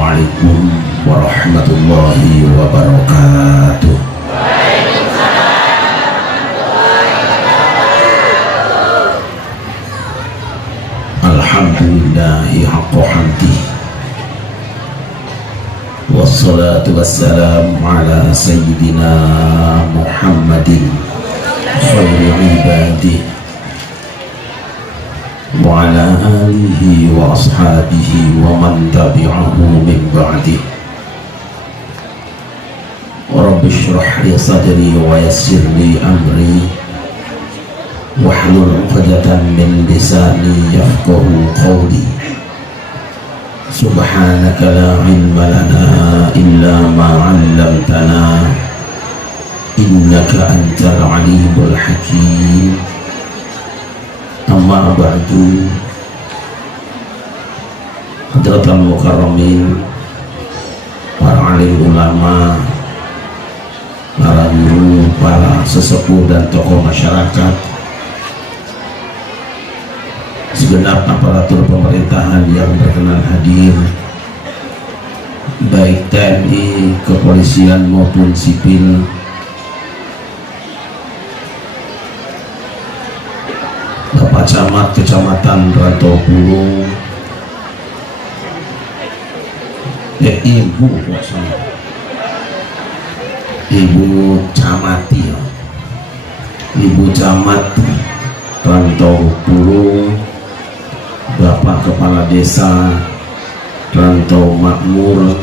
Assalamualaikum warahmatullahi wabarakatuh. Alhamdulillahi haqqa hamdi, wassalatu wassalamu ala sayyidina Muhammadin khairi ibadih wa ala alihi wa ashabihi wa man tabi'ahu min ba'dih. Rabbi shrah li sadri wa yassir li amri wahlul 'uqdatam min lisani yafqahu qawli. Subhanaka la ilma lana illa ma 'allamtana innaka antal alimul hakim. Amma ba'du. Hadratal mukarramin, para alim ulama, para guru, para sesepuh dan tokoh masyarakat, segenap aparatur pemerintahan yang berkenan hadir, baik TNI, kepolisian maupun sipil, Bapak Camat Kecamatan Rantau Pulung, Ibu Camati, Ibu Camat Rantau Pulung, Bapak Kepala Desa Rantau Makmur,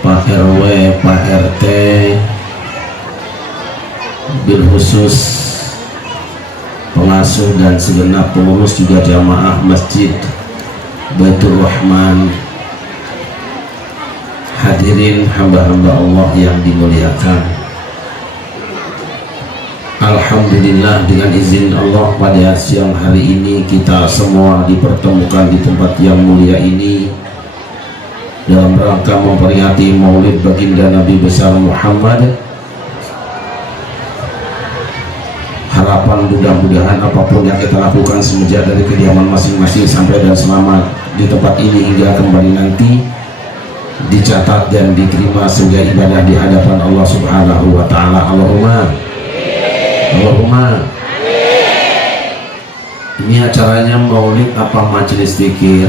Pak RW, Pak RT, bil khusus pengasuh dan segenap pengurus juga jamaah Masjid Baitur Rahman, hadirin hamba-hamba Allah yang dimuliakan. Alhamdulillah, dengan izin Allah pada siang hari ini kita semua dipertemukan di tempat yang mulia ini dalam rangka memperingati Maulid Baginda Nabi besar Muhammad. Harapan mudah-mudahan apapun yang kita lakukan semenjak dari kediaman masing-masing sampai dan selama di tempat ini hingga kembali nanti dicatat dan diterima sebagai ibadah di hadapan Allah Subhanahu wa taala. Allahumma Ini acaranya maulid apa majelis zikir?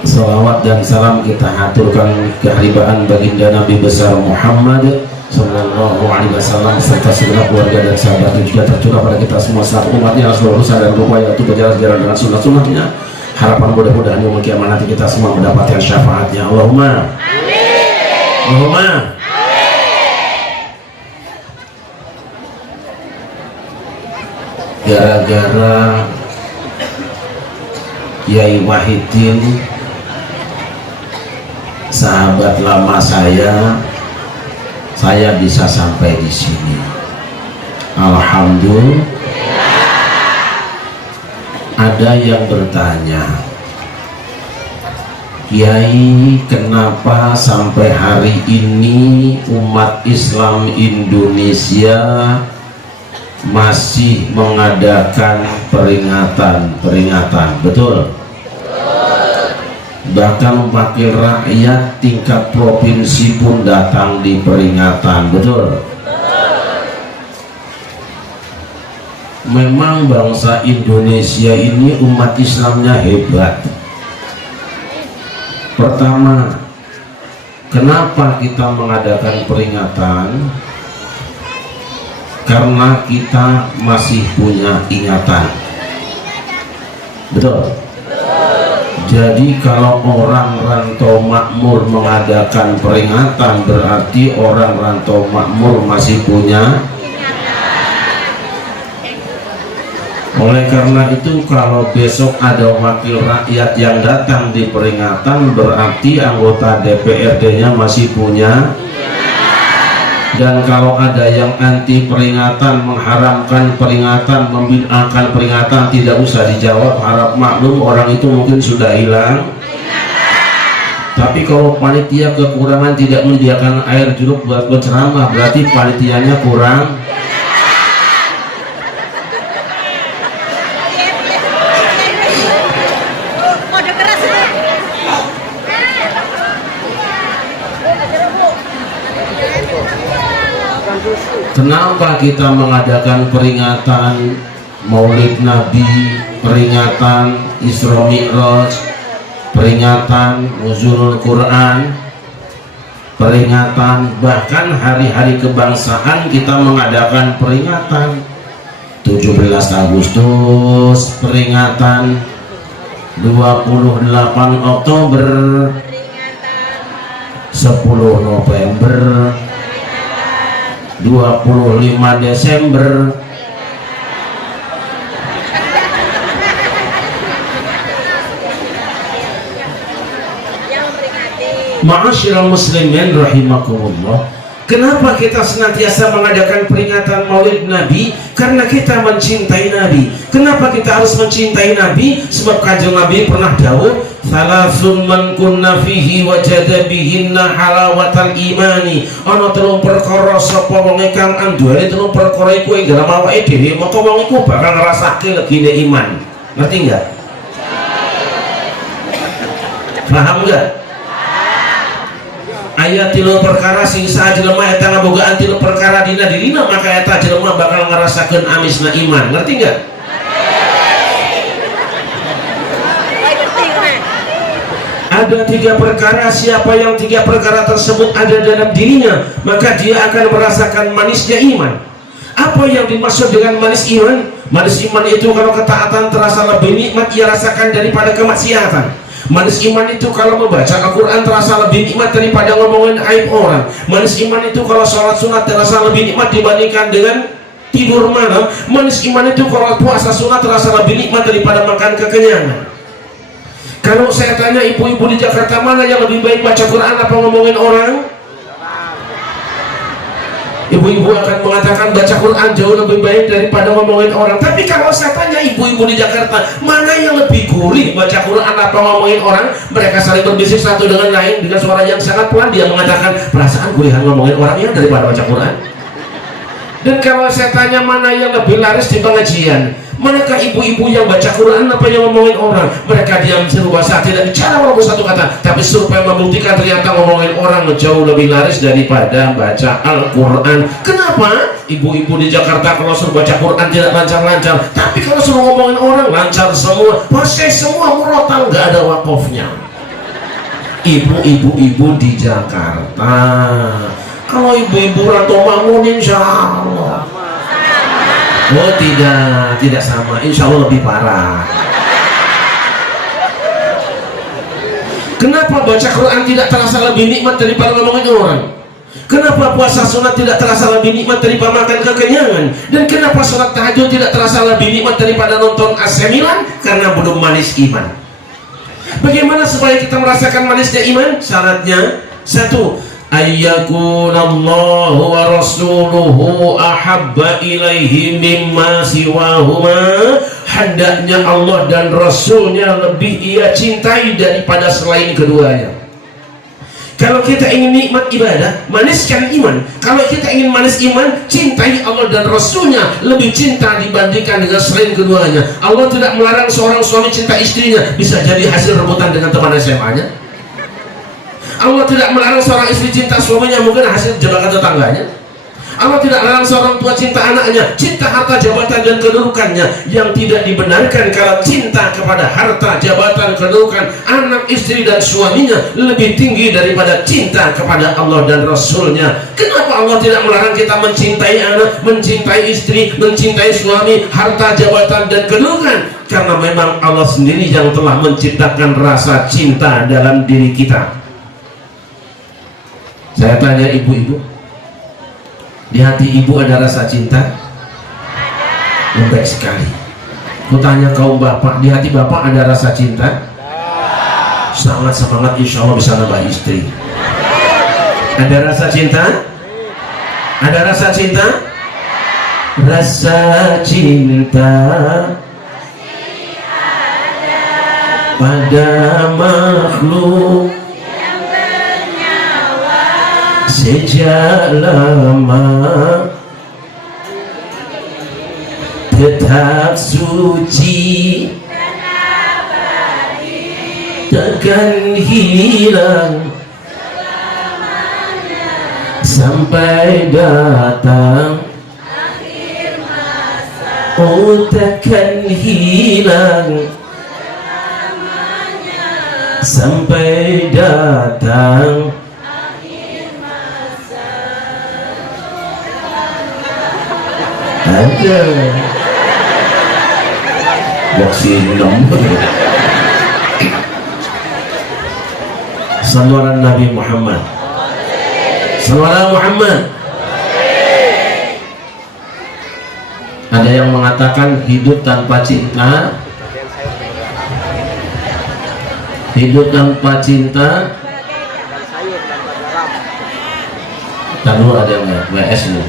Salawat dan salam kita haturkan keharibaan baginda Nabi besar Muhammad Sallallahu Alaihi Wasallam serta segenap keluarga dan sahabat yang juga tercurah pada kita semua selaku umatnya, seluruh usaha dan berupaya untuk berjalan dengan sunnah-sunnahnya. Harapan mudah-mudahan yang kiamat nanti kita semua mendapatkan syafaatnya. Allahumma amin. Allahumma amin. Gara-gara Kiai Wahidin, sahabat lama saya bisa sampai di sini. Alhamdulillah. Ada yang bertanya, Kiai, kenapa sampai hari ini umat Islam Indonesia masih mengadakan peringatan? Betul? Bahkan wakil rakyat tingkat provinsi pun datang di peringatan. Betul? Memang bangsa Indonesia ini umat Islamnya hebat. Pertama, kenapa kita mengadakan peringatan? Karena kita masih punya ingatan. Betul? Jadi kalau orang Rantau Makmur mengadakan peringatan, berarti orang Rantau Makmur masih punya. Oleh karena itu, kalau besok ada wakil rakyat yang datang di peringatan, berarti anggota DPRD-nya masih punya. Dan kalau ada yang anti peringatan, mengharamkan peringatan, membid'ahkan peringatan, tidak usah dijawab, harap maklum, orang itu mungkin sudah hilang. Tapi kalau panitia kekurangan tidak menyediakan air jeruk buat berceramah, berarti panitianya kurang. Kenapa kita mengadakan peringatan Maulid Nabi, peringatan Isra Mi'raj, peringatan Nuzulul Quran, peringatan bahkan hari-hari kebangsaan kita mengadakan peringatan 17 Agustus, peringatan 28 Oktober, 10 November, 25 Desember. Ma'asyiral muslimin rahimakumullah. Kenapa kita senantiasa mengadakan peringatan Maulid Nabi? Karena kita mencintai Nabi. Kenapa kita harus mencintai Nabi? Sebab Kanjeng Nabi pernah dawuh, "Salasun man kunna fihi wajada bihinna halawatal imani." Ana telung perkara sapa wong kang anduweni telung perkara iku ing dalem awake dhewe, maka wong iku bakal ngrasake legine iman. Ngerti enggak? Paham enggak? Ayat tilu perkara sing saha jelema eta ngabogaan tilu perkara dina dirina, maka eta jelema bakal ngarasakeun amisna iman. Ngerti enggak? Ada 3 perkara, siapa yang 3 perkara tersebut ada dalam dirinya, maka dia akan merasakan manisnya iman. Apa yang dimaksud dengan manis iman? Manis iman itu kalau ketaatan terasa lebih nikmat ia rasakan daripada kemaksiatan. Manis iman itu kalau membaca Al-Quran terasa lebih nikmat daripada ngomongin aib orang. Manis iman itu kalau sholat sunat terasa lebih nikmat dibandingkan dengan tidur malam. Manis iman itu kalau puasa sunat terasa lebih nikmat daripada makan kekenyangan. Kalau saya tanya ibu-ibu di Jakarta, mana yang lebih baik, baca Quran apa ngomongin orang? Ibu-ibu akan mengatakan baca Quran jauh lebih baik daripada ngomongin orang. Tapi kalau saya tanya ibu-ibu di Jakarta, mana yang lebih gurih, baca Quran apa ngomongin orang? Mereka saling berbisik satu dengan lain dengan suara yang sangat pelan. Dia mengatakan, perasaan gulihan ngomongin orang ya daripada baca Quran. Dan kalau saya tanya mana yang lebih laris di pengajian, manakah ibu-ibu yang baca Quran apa yang ngomongin orang? Mereka diam serba saat tidak bicara walaupun satu kata, tapi survei membuktikan ternyata ngomongin orang jauh lebih laris daripada baca Al-Quran. Kenapa? Ibu-ibu di Jakarta kalau suruh baca Quran tidak lancar-lancar, tapi kalau suruh ngomongin orang lancar semua, pasti semua murotal, nggak ada wakofnya. Ibu-ibu di Jakarta, kalau ibu-ibu Ratu Makmun insya Allah, oh tidak sama, insya Allah lebih parah. Kenapa baca Quran tidak terasa lebih nikmat daripada ngomongin orang? Kenapa puasa sunat tidak terasa lebih nikmat daripada makan kekenyangan? Dan kenapa sholat tahajud tidak terasa lebih nikmat daripada nonton AC Milan? Karena belum manis iman. Bagaimana supaya kita merasakan manisnya iman? Syaratnya 1, ayyakunallahu wa rasuluhu ahabba ilaihi mimma siwahuma. Hendaknya Allah dan Rasulnya lebih ia cintai daripada selain keduanya. Kalau kita ingin nikmat ibadah, maniskan iman. Kalau kita ingin manis iman, cintai Allah dan Rasulnya lebih cinta dibandingkan dengan selain keduanya. Allah tidak melarang seorang suami cinta istrinya, bisa jadi hasil rebutan dengan teman SMA-nya. Allah tidak melarang seorang istri cinta suaminya, mungkin hasil jebakan tetangganya. Allah tidak melarang seorang tua cinta anaknya, cinta harta jabatan dan kedudukannya. Yang tidak dibenarkan kalau cinta kepada harta jabatan kedudukan anak istri dan suaminya lebih tinggi daripada cinta kepada Allah dan Rasulnya. Kenapa Allah tidak melarang kita mencintai anak, mencintai istri, mencintai suami, harta jabatan dan kedudukan? Karena memang Allah sendiri yang telah menciptakan rasa cinta dalam diri kita. Saya tanya ibu-ibu, di hati ibu ada rasa cinta? Lembek sekali. Kutanya kaum bapak, di hati bapak ada rasa cinta? Sangat semangat, insya Allah bisa nambah istri. Ada rasa cinta? Ada rasa cinta? Rasa cinta pada makhluk sejak lama tetap suci takkan hilang sampai datang Oh takkan hilang sampai datang ada vaksin nomor Sallallahu Nabi Muhammad Sallallahu Muhammad. Ada yang mengatakan hidup tanpa cinta, hidup tanpa cinta. Lalu ada yang WS nih.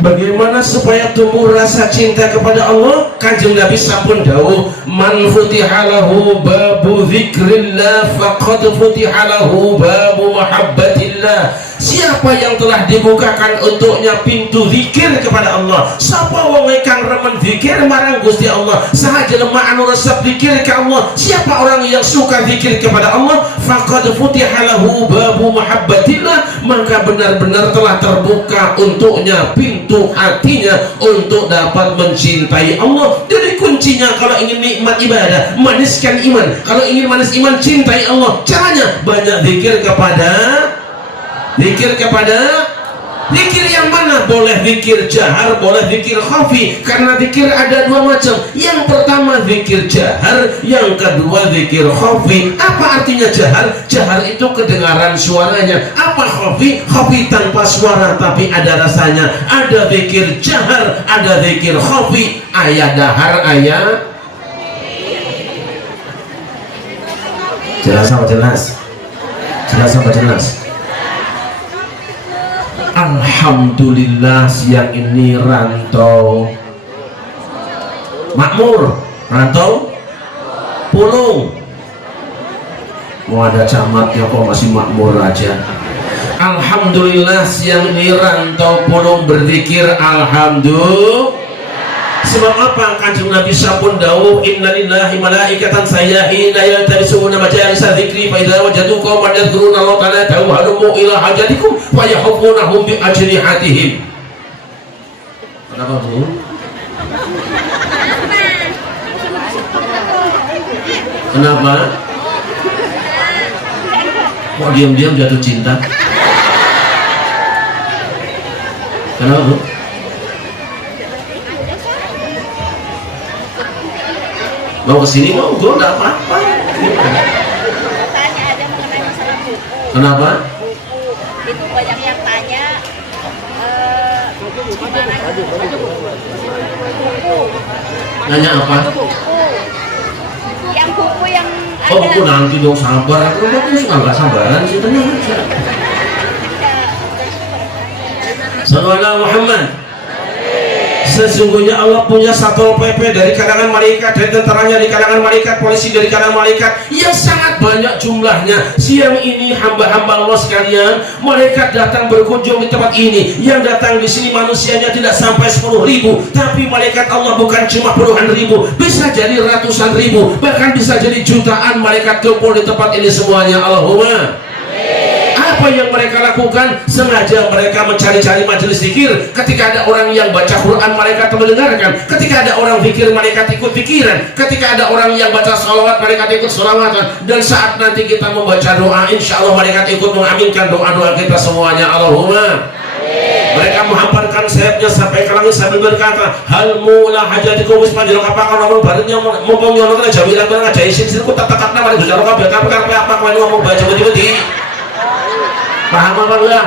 Bagaimana supaya tumbuh rasa cinta kepada Allah? Kanjeng Nabi sampun dawuh, man futihalahu babu dzikrillah faqad futihalahu babu mahabbatillah. Siapa yang telah dibukakan untuknya pintu zikir kepada Allah, siapa wong kang remen zikir marang Gusti Allah, sahaja lemah anu resep zikir ke Allah, siapa orang yang suka zikir kepada Allah, faqad futihalahu babu mahabbatillah, maka benar-benar telah terbuka untuknya pintu hatinya untuk dapat mencintai Allah. Jadi kuncinya kalau ingin nikmat ibadah, maniskan iman. Kalau ingin manis iman, cintai Allah. Caranya banyak zikir kepada zikir yang mana? Boleh zikir jahar, boleh zikir khafi, karena zikir ada dua macam. Yang pertama zikir jahar, yang kedua zikir khafi. Apa artinya jahar? Jahar itu kedengaran suaranya. Apa khafi? Khafi tanpa suara tapi ada rasanya. Ada zikir jahar, ada zikir khafi. Ayat dahar, ayat jelas apa jelas? Jelas apa jelas? Alhamdulillah siang ini rantau makmur, rantau pulung. Mau ada camatnya kok masih makmur aja. Alhamdulillah siang ini rantau pulung berzikir alhamdulillah. Sebab apa? Kanjeng Nabi sampun dawuh, innalillahi malaikatan sayyahina yaltabisuna majalisa dzikri fa idza wajadu qauman yadhkuruna Allah ta'ala tawhalumu ila hajatikum wa yahfunahum bi ajrihatihim. Kenapa Bu? Kenapa? Kok diam-diam jatuh cinta? Kenapa Bu? Mau kesini mau gue nggak apa-apa. Tanya ada mengenai masalah buku. Kenapa? Buku itu banyak yang tanya gimana buku. Nanya apa? Buku. Yang buku yang Oh ada. buku nanti dong, sabar. Aku suka nggak sabaran sih, tenang aja. Sallallahu Muhammad. Sesungguhnya Allah punya Satpol PP dari kalangan malaikat, dari tentaranya di kalangan malaikat, polisi dari kalangan malaikat yang sangat banyak jumlahnya. Siang ini hamba-hamba Allah sekalian, malaikat datang berkunjung di tempat ini. Yang datang di sini manusianya tidak sampai 10.000, tapi malaikat Allah bukan cuma puluhan ribu, bisa jadi ratusan ribu, bahkan bisa jadi jutaan malaikat kumpul di tempat ini semuanya. Allahumma. Apa yang mereka lakukan? Sengaja mereka mencari-cari majelis zikir. Ketika ada orang yang baca Quran, malaikat mendengarkan. Ketika ada orang zikir, malaikat ikut zikiran. Ketika ada orang yang baca salawat, malaikat ikut salawatan. Dan saat nanti kita membaca doa, insya Allah malaikat ikut mengaminkan doa-doa kita semuanya. Allahumma. Mereka menghamparkan sayapnya sampai ke langit sambil berkata, hal mula hajatikum wis panjenengan kapangan nomor barunya mumpung nyono kena jawilan barang aja isin sirku tak-tak-tak nama gujar kabeh kabeh apa kowe ngomong baca budi-budi. Paham apa enggak?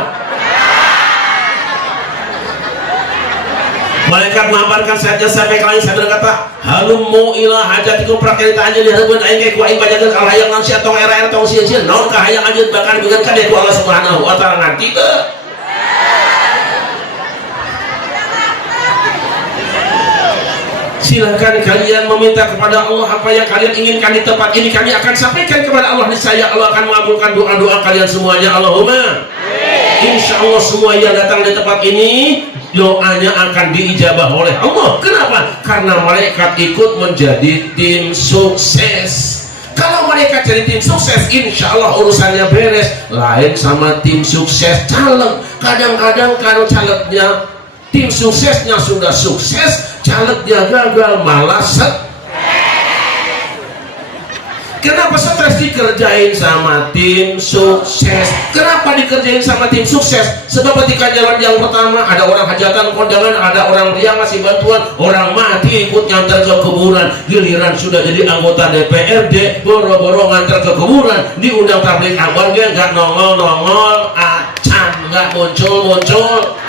Malaikat mengabarkan saja sampai ke langit sambil berkata, halummu ila hajatikum prakirita aja diharapkan aing kayak kuaing bajakan kalau hayang nangsi atau era-era atau sia-sia naon ka hayang aja bahkan dengan kadek ku Allah subhanahu wa ta'ala nganti teu. Silahkan kalian meminta kepada Allah apa yang kalian inginkan di tempat ini, kami akan sampaikan kepada Allah, niscaya Allah akan mengabulkan doa-doa kalian semuanya. Allahumma. Insya Allah semua yang datang di tempat ini doanya akan diijabah oleh Allah. Kenapa? Karena malaikat ikut menjadi tim sukses. Kalau mereka jadi tim sukses, insya Allah urusannya beres. Lain sama tim sukses caleg. Kadang-kadang kalau calegnya, tim suksesnya sudah sukses, calegnya gagal, malah Kenapa stres dikerjain sama tim sukses? Kenapa dikerjain sama tim sukses? Sebab ketika jalan yang pertama ada orang hajatan kondangan, ada orang yang ngasih bantuan, orang mati ikut ngantar ke kuburan. Giliran sudah jadi anggota DPRD, boro-boro ngantar ke kuburan, diundang tablik akbar nggak nongol-nongol, acan nggak muncul-muncul.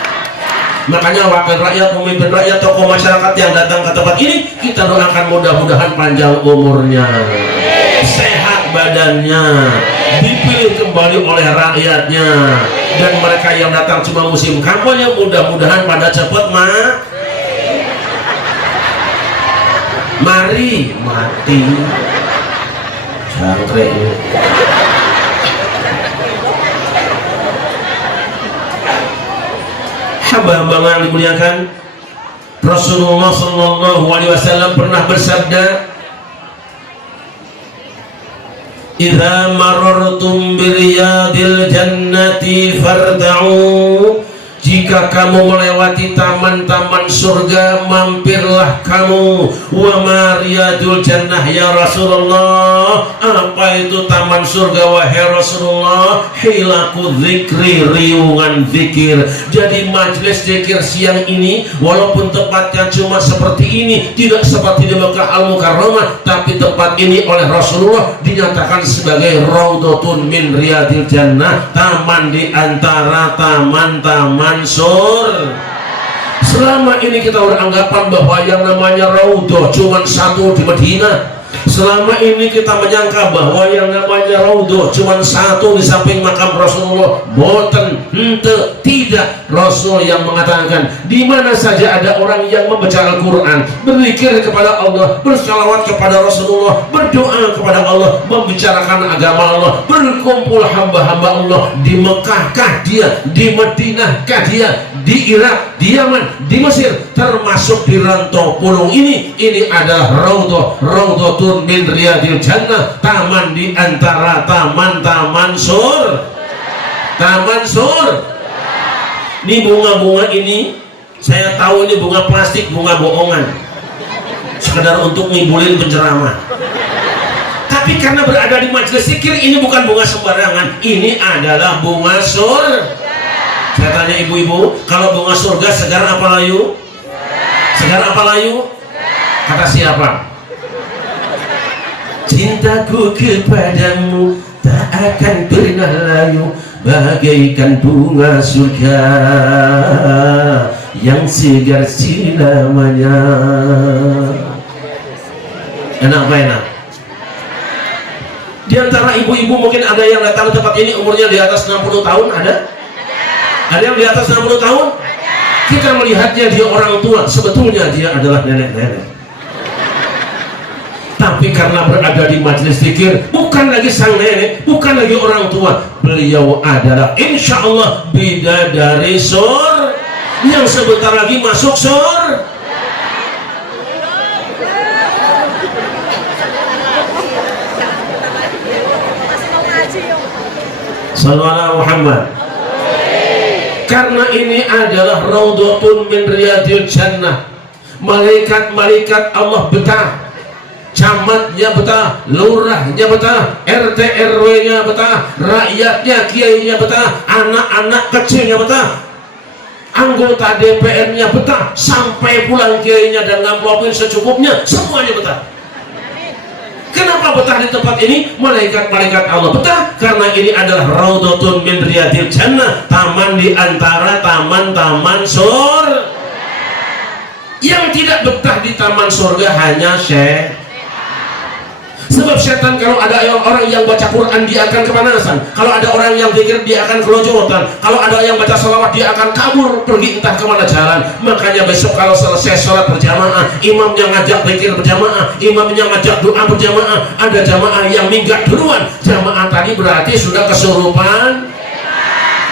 Makanya wakil rakyat, pemimpin rakyat, tokoh masyarakat yang datang ke tempat ini, kita doakan mudah-mudahan panjang umurnya, sehat badannya, dipilih kembali oleh rakyatnya. Dan mereka yang datang cuma musim kampanye, mudah-mudahan pada cepat mari mati jangkrik ini. Hamba-hamba yang dimuliakan, Rasulullah Sallallahu Alaihi Wasallam pernah bersabda, "Idza marartum biriyadil jannati farda'u." Jika kamu melewati taman-taman surga, mampirlah kamu. Wa mariyadul jannah ya Rasulullah. Apa itu taman surga wahai Rasulullah? Hilaku dzikri, riungan zikir. Jadi majlis zikir siang ini walaupun tempatnya cuma seperti ini, tidak seperti di Mekah Al-Mukarramah, tapi tempat ini oleh Rasulullah dinyatakan sebagai raudhatun min riyadil jannah, taman di antara taman-taman sur. Selama ini kita beranggapan bahwa yang namanya raudhah cuma satu di Madinah. Selama ini kita menyangka bahwa yang namanya raudhah cuma satu di samping makam Rasulullah. Boten, hente, tidak. Rasul yang mengatakan, di mana saja ada orang yang membaca Al-Quran, berzikir kepada Allah, bersalawat kepada Rasulullah, berdoa kepada Allah, membicarakan agama Allah, berkumpul hamba-hamba Allah, di Mekahkah dia, di Madinahkah dia, di Irak, di Yaman, di Mesir, termasuk di rantau pulung ini adalah raudhatun min riyadil jannah, taman di antara taman-taman sur. Taman sur. Ini bunga-bunga ini, saya tahu ini bunga plastik, bunga bohongan, sekedar untuk ngibulin penceramah. Tapi karena berada di majelis zikir, ini bukan bunga sembarangan, ini adalah bunga sur. Saya tanya ibu-ibu, kalau bunga surga segar apa layu? Segar apa layu? Kata siapa? Cintaku kepadamu tak akan pernah layu, bagaikan bunga surga yang segar selamanya. Enak apa enak? Di antara ibu-ibu mungkin ada yang datang ke tempat ini umurnya di atas 60 tahun, ada? Ada yang di atas 60 tahun? Kita melihatnya dia orang tua, sebetulnya dia adalah nenek-nenek. Tapi karena berada di majelis zikir, bukan lagi sang nenek, bukan lagi orang tua, beliau adalah insya Allah bidadari sur yang sebentar lagi masuk sur. Sallallahu Muhammad. Karena ini adalah raudhatun min riyadil jannah. Malaikat-malaikat Allah betah, camatnya betah, lurahnya betah, RT RW-nya betah, rakyatnya, kiainya betah, anak-anak kecilnya betah, anggota DPR-nya betah, sampai pulang kiainya dan ngamplopin secukupnya, semuanya betah. Kenapa betah di tempat ini? Malaikat-malaikat Allah betah karena ini adalah raudhatun min riyadil jannah, taman di antara taman-taman sur. Yang tidak betah di taman surga hanya syekh. Sebab setan kalau ada orang yang baca Quran dia akan kepanasan, kalau ada orang yang zikir dia akan kelojotan, kalau ada yang baca salawat dia akan kabur pergi entah kemana jalan. Makanya besok kalau selesai sholat berjamaah, imamnya ngajak zikir berjamaah, imamnya ngajak doa berjamaah, ada jamaah yang minggat duluan, jamaah tadi berarti sudah kesurupan.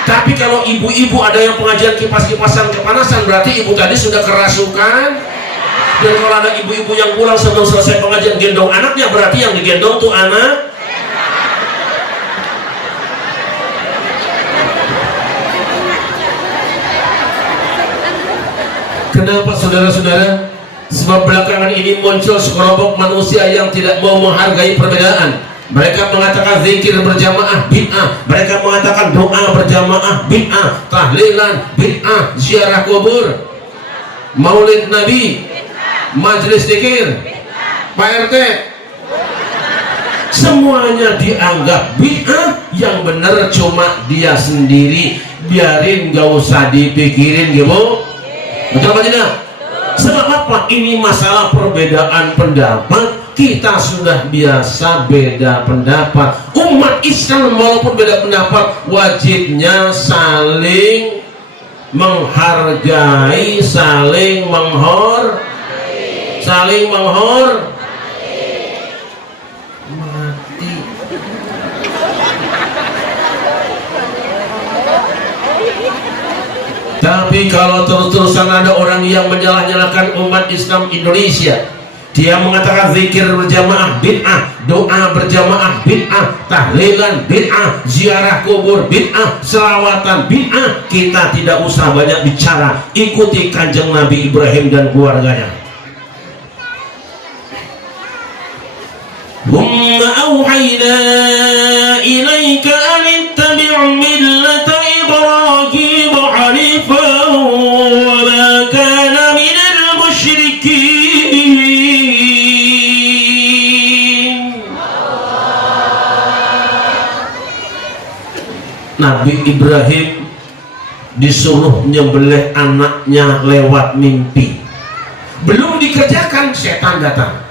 Tapi kalau ibu-ibu ada yang pengajian kipas-kipasan kepanasan, berarti ibu tadi sudah kerasukan. Dan kalau ada ibu-ibu yang pulang sebelum selesai pengajian gendong anaknya, berarti yang digendong tuh anak. Kenapa saudara-saudara? Sebab belakangan ini muncul sekelompok manusia yang tidak mau menghargai perbedaan. Mereka mengatakan zikir berjamaah bid'ah, mereka mengatakan doa berjamaah bid'ah, tahlilan bid'ah, ziarah kubur, maulid nabi, majelis zikir, Pak RT, semuanya dianggap bid'ah. Yang benar cuma dia sendiri. Biarin, gak usah dipikirin gitu. Betul apa tidak? Sebab apa? Ini masalah perbedaan pendapat. Kita sudah biasa beda pendapat. Umat Islam walaupun beda pendapat, wajibnya saling menghargai, saling mati. Tapi kalau terus-terusan ada orang yang menyalah-nyalahkan umat Islam Indonesia, dia mengatakan zikir berjamaah bid'ah, doa berjamaah bid'ah, tahlilan bid'ah, ziarah kubur bid'ah, selawatan bid'ah, kita tidak usah banyak bicara, ikuti kanjeng Nabi Ibrahim dan keluarganya. Humma awhayna ilaika an ittabi' millata Ibrahim hanifan wa ma kana minal musyrikin. Nabi Ibrahim disuruh nyembelih anaknya lewat mimpi. Belum dikerjakan, setan datang.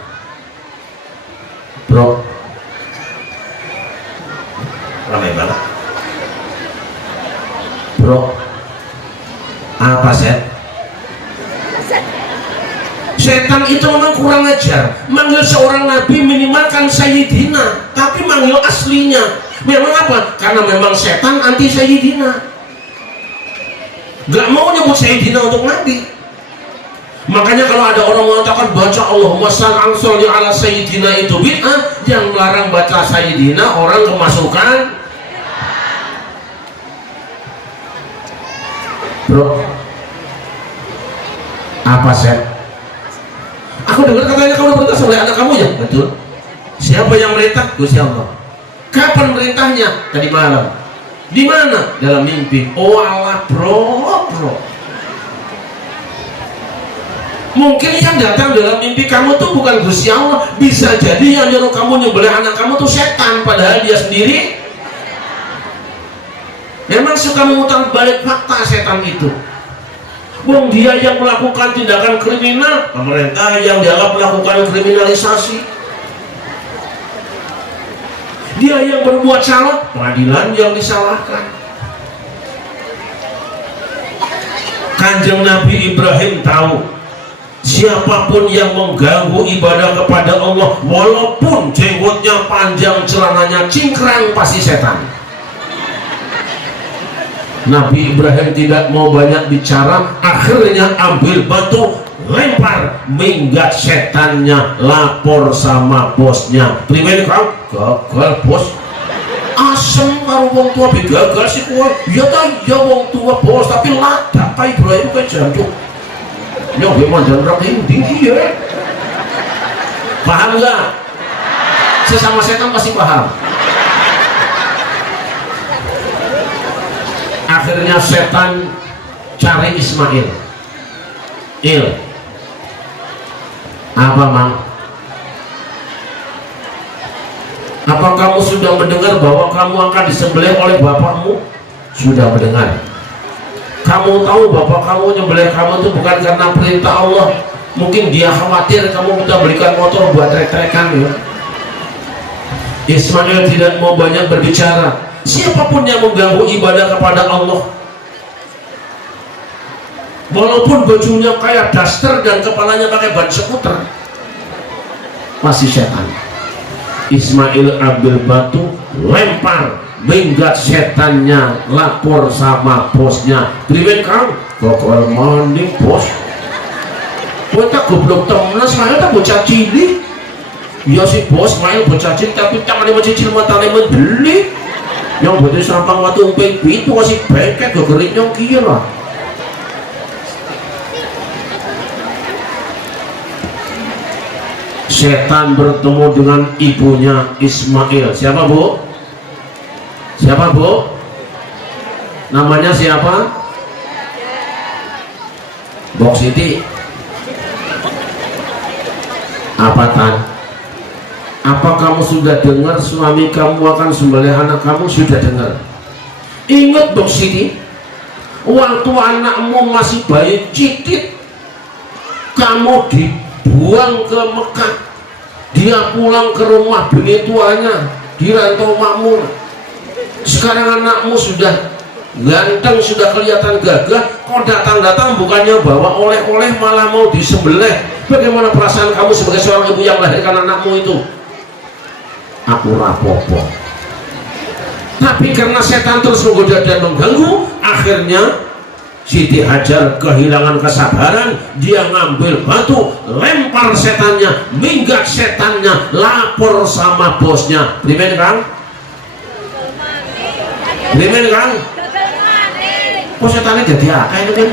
Bro, ramai banget. Bro, apa setan itu memang kurang ajar. Manggil seorang nabi minimalkan Sayyidina, tapi manggil aslinya. Memang apa? Karena memang setan anti Sayyidina, gak mau nyebut Sayyidina untuk nabi. Makanya kalau ada orang mengatakan baca Allahumma shalli ala Sayyidina itu bid'ah, yang melarang baca Sayyidina orang kemasukan. Bro, apa Seth? Aku dengar katanya kamu perintah oleh anak kamu ya? Betul. Siapa yang merintah? Gusti Allah. Kapan merintahnya? Tadi malam. Di mana? Dalam mimpi. Oh Allah, bro. Mungkin yang datang dalam mimpi kamu tuh bukan Gusti Allah. Bisa jadi yang nyuruh kamu nyembelih anak kamu tuh setan, padahal dia sendiri memang suka memutar balik fakta. Setan itu, wong dia yang melakukan tindakan kriminal, pemerintah yang dianggap melakukan kriminalisasi. Dia yang berbuat salah, pengadilan yang disalahkan. Kanjeng Nabi Ibrahim tahu, siapapun yang mengganggu ibadah kepada Allah, walaupun jenggotnya panjang, celananya cingkrang, pasti setan. Nabi Ibrahim tidak mau banyak bicara, akhirnya ambil batu, lempar, minggat setannya, lapor sama bosnya. Primen kau, gagal bos. Asem karo wong tua gagal sih kowe. Ya ta, ya wong tua bos, tapi ladak kae Ibrahim kae jancuk. Nyoba mandan rak tinggi ya. Paham nggak? Sesama setan pasti paham. Akhirnya setan cari Ismail. Apa mang? Apa kamu sudah mendengar bahwa kamu akan disembelih oleh bapakmu? Sudah mendengar. Kamu tahu bapak kamu nyembelih kamu itu bukan karena perintah Allah. Mungkin dia khawatir kamu minta belikan motor buat trek-trekan ya. Ismail tidak mau banyak berbicara. Siapapun yang mengganggu ibadah kepada Allah, walaupun bajunya kayak daster dan kepalanya pakai ban skuter, masih setan. Ismail ambil batu, lempar, minggat setannya, lapor sama bosnya. Priwen Kang, kokor mandi bos. Kita goblok temen, saya tak bocah cilik. Ya si bos main bocah cilik tapi tangannya masih cicil matanya membeli. Yang buatnya sampang waktu umpeng itu kasih bengkek ke geritnya kira. Setan bertemu dengan ibunya Ismail. Siapa bu? Siapa bu? Namanya siapa? Bok Siti. Apa tan? Apa kamu sudah dengar suami kamu akan sembelih anak kamu? Sudah dengar? Ingat Bok Siti, waktu anakmu masih bayi cicit, kamu dibuang ke Mekah, dia pulang ke rumah bini tuanya di Rantau Makmur. Sekarang anakmu sudah ganteng, sudah kelihatan gagah, kok datang-datang bukannya bawa oleh-oleh malah mau disembelih. Bagaimana perasaan kamu sebagai seorang ibu yang melahirkan anakmu itu? Aku rapopo. Tapi karena setan terus menggoda dan mengganggu, akhirnya Siti Hajar kehilangan kesabaran. Dia ngambil batu, lempar setannya, minggat setannya, lapor sama bosnya. Primen Kang? Primen Kang? Kok setannya jadi apa itu kan?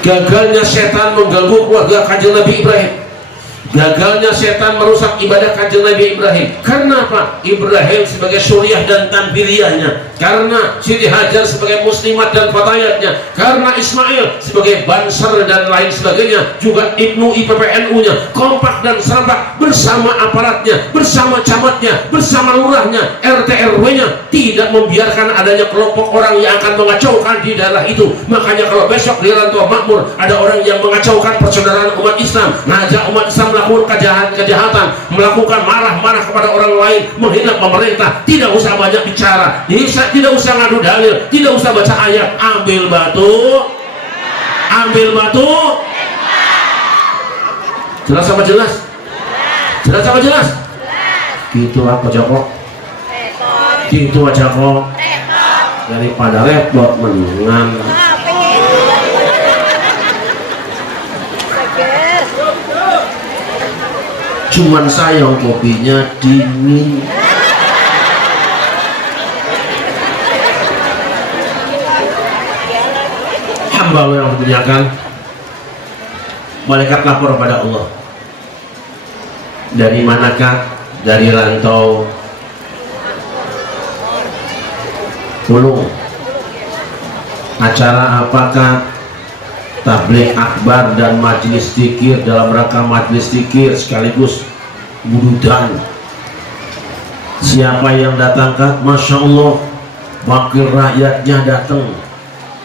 Gagalnya setan mengganggu keluarga Kanjeng Nabi Ibrahim. Gagalnya setan merusak ibadah Kanjeng Nabi Ibrahim. Karena apa? Ibrahim sebagai suriah dan tanbiriyahnya, karena Siti Hajar sebagai muslimat dan fatayatnya, karena Ismail sebagai banser dan lain sebagainya, juga Ibnu IPPNU-nya kompak dan serempak bersama aparatnya, bersama camatnya, bersama lurahnya, RT RW-nya, tidak membiarkan adanya kelompok orang yang akan mengacaukan di daerah itu. Makanya kalau besok di Rantau Makmur ada orang yang mengacaukan persaudaraan umat Islam, ngajak umat Islam melakukan kejahatan, melakukan marah-marah kepada orang lain, menghina pemerintah, tidak usah banyak bicara, tidak usah ngadu dalil, tidak usah baca ayat, ambil batu, jelas apa jelas? Jelas apa jelas? Gitu apa Joko? Gitu aja kok, daripada repot mendingan cuman sayang kopinya dingin. Hamba yang dimuliakan, malaikat lapor pada Allah. Dari manakah? Dari Rantau Pulung. Acara apakah? Tabligh akbar dan majelis zikir. Dalam rangka majelis zikir sekaligus wududan. Siapa yang datangkah? Masya Allah, wakil rakyatnya datang,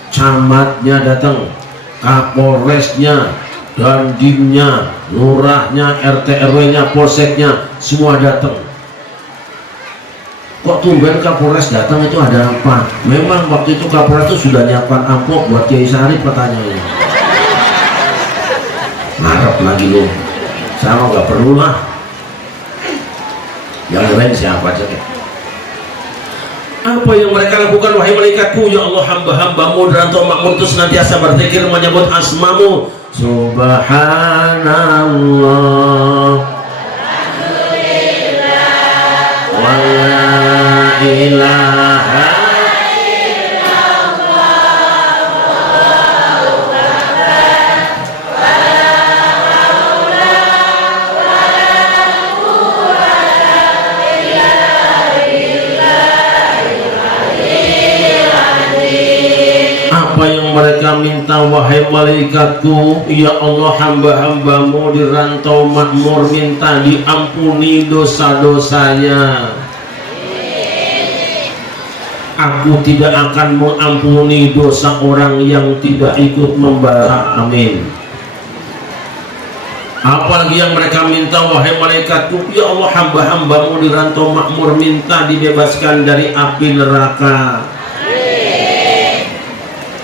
camatnya datang, kapolresnya, dandimnya, lurahnya, RT RW-nya, polseknya, semua datang. Kok tumben Kapolres datang, itu ada apa? Memang waktu itu Kapolres itu sudah nyiapkan amplop buat Kiai Sarip, pertanyaannya. Ngarep lagi lu, sama gak perlu lah, yang lain siapa aja deh. Apa yang mereka lakukan wahai malaikatku? Ya Allah, hamba-hambamu di Rantau Makmur itu senantiasa berzikir menyebut asmamu. Subhanallah, wa la ilaha mereka minta wahai malaikatku. Ya Allah, hamba-hambamu di Rantau Makmur minta diampuni dosa-dosanya. Aku tidak akan mengampuni dosa orang yang tidak ikut membaca. Amin. Apalagi yang mereka minta wahai malaikatku, ya Allah, hamba-hambamu di Rantau Makmur minta dibebaskan dari api neraka.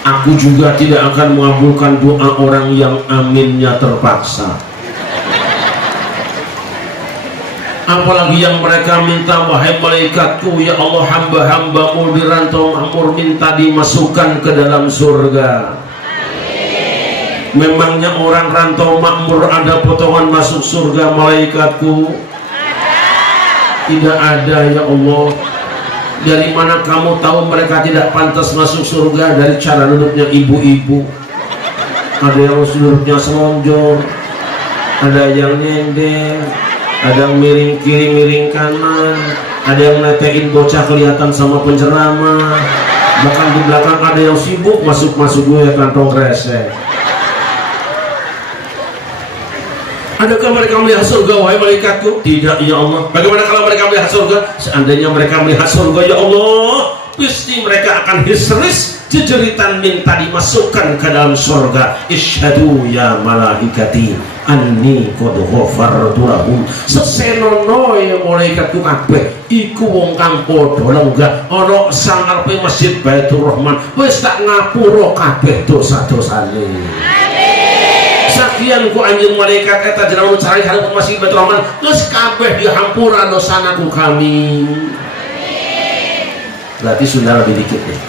Aku juga tidak akan mengabulkan doa orang yang aminnya terpaksa. Apalagi yang mereka minta, wahai malaikatku, ya Allah, hamba-hambamu di rantau makmur minta dimasukkan ke dalam surga. Memangnya orang rantau makmur ada potongan masuk surga malaikatku? Tidak ada ya Allah. Dari mana kamu tahu mereka tidak pantas masuk surga? Dari cara duduknya ibu-ibu. Ada yang duduknya selonjor, ada yang nyender, ada yang miring kiri miring kanan, ada yang netein bocah kelihatan sama penceramah, bahkan di belakang ada yang sibuk masuk-masuk gue kantong kresek. Adakah mereka melihat surga wahai malaikatku? Tidak ya Allah. Bagaimana kalau mereka melihat surga? Seandainya mereka melihat surga ya Allah, pasti mereka akan histeris, jejeritan minta dimasukkan ke dalam surga. Isyhadu ya malaikati anni qad ghafartu lahum. Sesenono ya malaikatku kabeh iku wong kang padha lenggah ana sang arepe Masjid Baitur Rahman wis tak ngapura kabeh dosa-dosane. Sakian ku anjeun malaikat eta jenengan cari hareup Masjid Baitur Rahman geus kabeh dihampura dosanaku kami. Berarti sudah lebih dikit nih.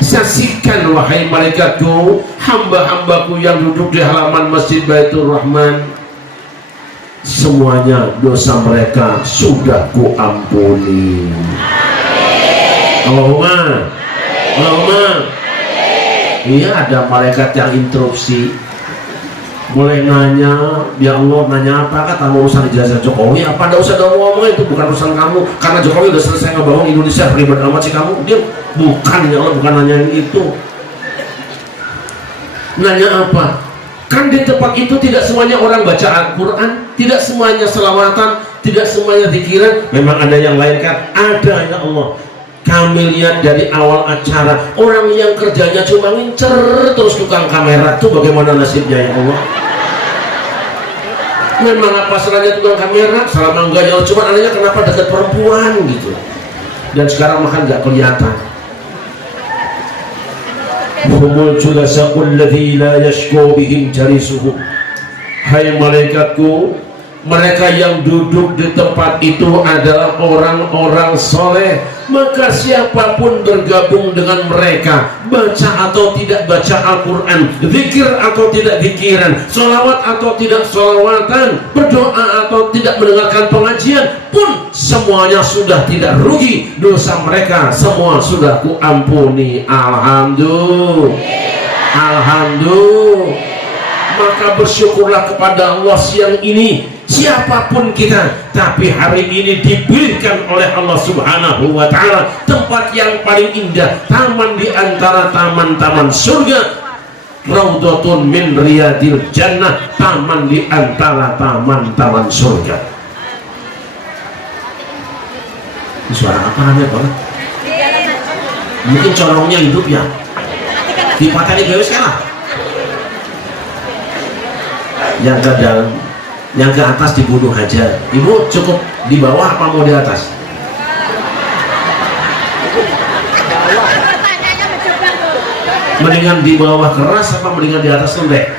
Saksikan wahai malaikatku, hamba-hambaku yang duduk di halaman Masjid Baitur Rahman, semuanya dosa mereka sudah ku ampuni. Allahumma, Allahumma. Iya, ada malaikat yang interupsi, mulai nanya, ya Allah, nanya apa? Kata mau urusan ijazah Jokowi apa? Nggak usah ngomong, itu bukan urusan kamu, karena Jokowi udah selesai ngebangun Indonesia, ribet amat sih kamu. Dia bukan, ya Allah, bukan nanyain itu. Nanya apa? Kan di tempat itu tidak semuanya orang baca Al-Quran, tidak semuanya selawatan, tidak semuanya zikiran. Memang ada yang lain kan? Ada ya Allah. Kami lihat dari awal acara, orang yang kerjanya cuma ngincer terus tukang kamera tuh bagaimana nasibnya ya Allah? Memang apa salahnya tukang kamera? Selama enggak jauh, cuma anehnya kenapa dekat perempuan gitu. Dan sekarang makan nggak kelihatan. Humul julasaqul ladzi la yashku bihim jalisuhum. Hai malaikatku, mereka yang duduk di tempat itu adalah orang-orang soleh, maka siapapun bergabung dengan mereka, baca atau tidak baca Al-Quran, zikir atau tidak zikiran, sholawat atau tidak sholawatan, berdoa atau tidak mendengarkan pengajian pun, semuanya sudah tidak rugi. Dosa mereka semua sudah kuampuni. Alhamdulillah, Alhamdulillah. Maka bersyukurlah kepada Allah siang ini, siapapun kita, tapi hari ini dipilihkan oleh Allah Subhanahu wa Ta'ala tempat yang paling indah, taman di antara taman-taman surga, raudhatun min riyadil jannah, taman di antara taman-taman surga. Ini suara apa namanya Bang? Mungkin corongnya hidup ya, dipateni gawe sekarang. Yang ke dalam, yang ke atas dibunuh aja. Ibu cukup di bawah apa mau di atas? Mendingan di bawah keras apa mendingan di atas lembek?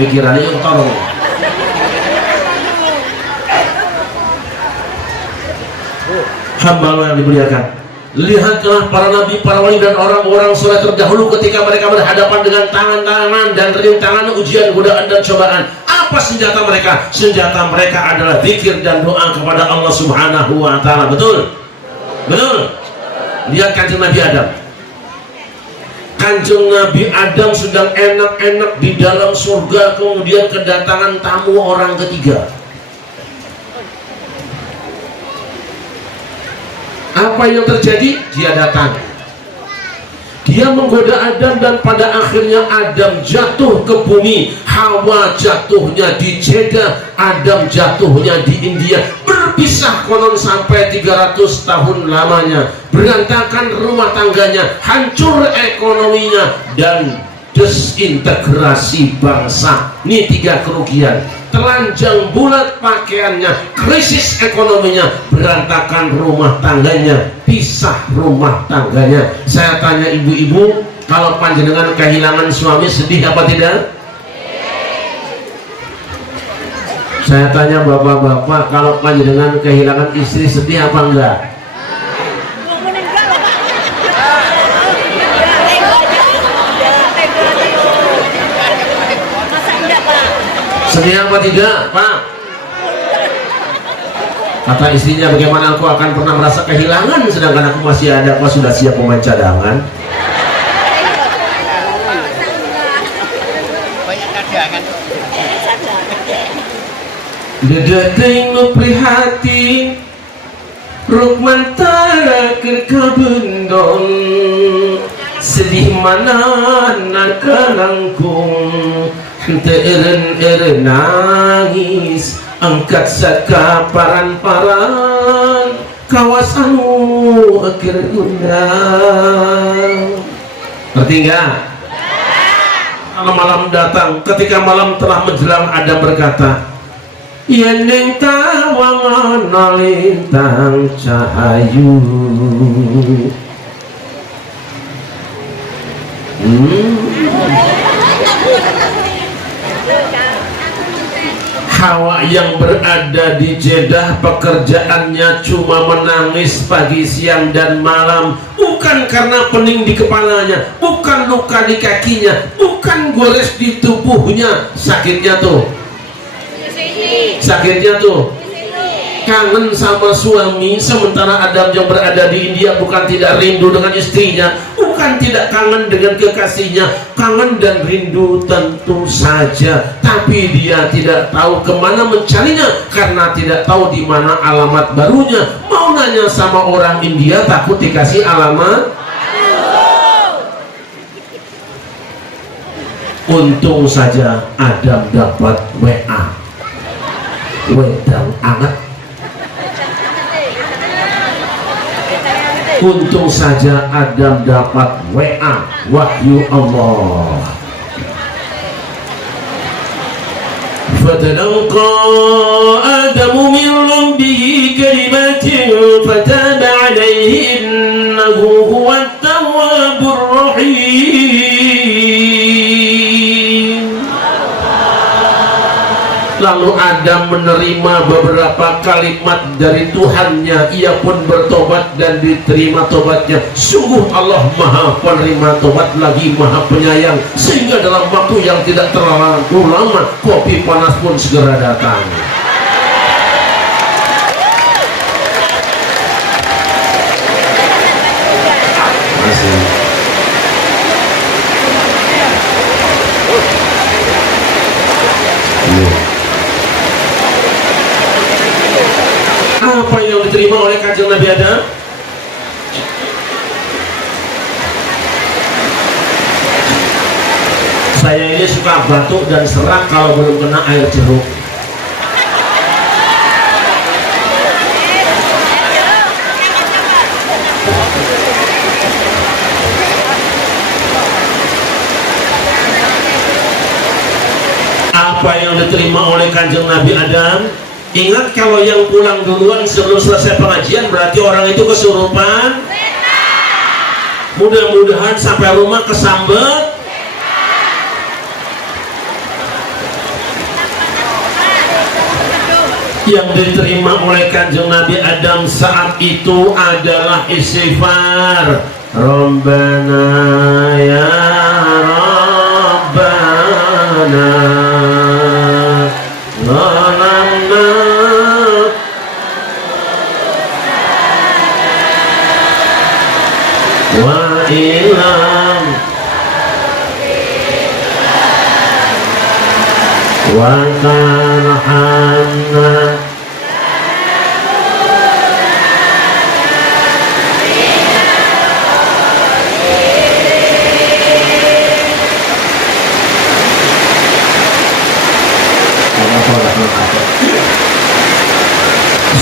Pikirannya yuk tolong. Hamba Allah yang dimuliakan, lihatlah para nabi, para wali dan orang-orang soleh terdahulu ketika mereka berhadapan dengan tangan-tangan dan rintangan ujian, godaan dan cobaan. Apa senjata mereka? Senjata mereka adalah zikir dan doa kepada Allah Subhanahu wa Ta'ala. Betul? Betul? Lihat kanjeng Nabi Adam. Kanjeng Nabi Adam sedang enak-enak di dalam surga, kemudian kedatangan tamu orang ketiga. Apa yang terjadi? Dia datang, dia menggoda Adam, dan pada akhirnya Adam jatuh ke bumi. Hawa jatuhnya di Jeddah, Adam jatuhnya di India. Berpisah konon sampai 300 tahun lamanya. Berantakan rumah tangganya, hancur ekonominya, dan desintegrasi bangsa. Ini 3 kerugian. Telanjang bulat pakaiannya, krisis ekonominya, berantakan rumah tangganya, pisah rumah tangganya. Saya tanya ibu-ibu, kalau panjenengan kehilangan suami sedih apa tidak? Saya tanya bapak-bapak, kalau panjenengan kehilangan istri sedih apa enggak? Mau meninggal Pak. Masa enggak Pak? Sedih apa tidak, Pak? Kata istrinya, bagaimana aku akan pernah merasa kehilangan sedangkan aku masih ada, aku sudah siap pemain cadangan. Banyak cadangan. Dedating nu prihatin Rukman tarakir kabendon sedih mana nakalangkung eren nangis angkat saka paran-paran kawasanu akhir undang. Ngerti enggak? Kalau malam datang, ketika malam telah menjelang, Adam berkata, yen ning tawang ana lintang cahayu. Hawa yang berada di Jeddah pekerjaannya cuma menangis pagi, siang, dan malam. Bukan karena pening di kepalanya, bukan luka di kakinya, bukan gores di tubuhnya. Sakitnya tuh kangen sama suami, sementara Adam yang berada di India bukan tidak rindu dengan istrinya, bukan tidak kangen dengan kekasihnya, kangen dan rindu tentu saja, tapi dia tidak tahu kemana mencarinya karena tidak tahu di mana alamat barunya. Mau nanya sama orang India takut dikasih alamat. Untung saja Adam dapat WA, wedang anget. Untung saja Adam dapat WA, wahyu Allah. Fatalaqqa Adamu min rabbihi kalimatin fataba alaihi innahu huwat tawwabur rahim. Lalu Adam menerima beberapa kalimat dari Tuhannya. Ia pun bertobat dan diterima tobatnya. Sungguh Allah Maha Penerima tobat lagi Maha Penyayang, sehingga dalam waktu yang tidak terlalu lama kopi panas pun segera datang. Apa yang diterima oleh Kanjeng Nabi Adam? Saya ini suka batuk dan serak kalau belum kena air jeruk. Apa yang diterima oleh Kanjeng Nabi Adam? Ingat, kalau yang pulang duluan sebelum selesai pengajian berarti orang itu kesurupan. Mudah-mudahan sampai rumah kesambet. Yang diterima oleh Kanjeng Nabi Adam saat itu adalah istighfar. Rabbana ya Rabbana wa ilam wa karhanna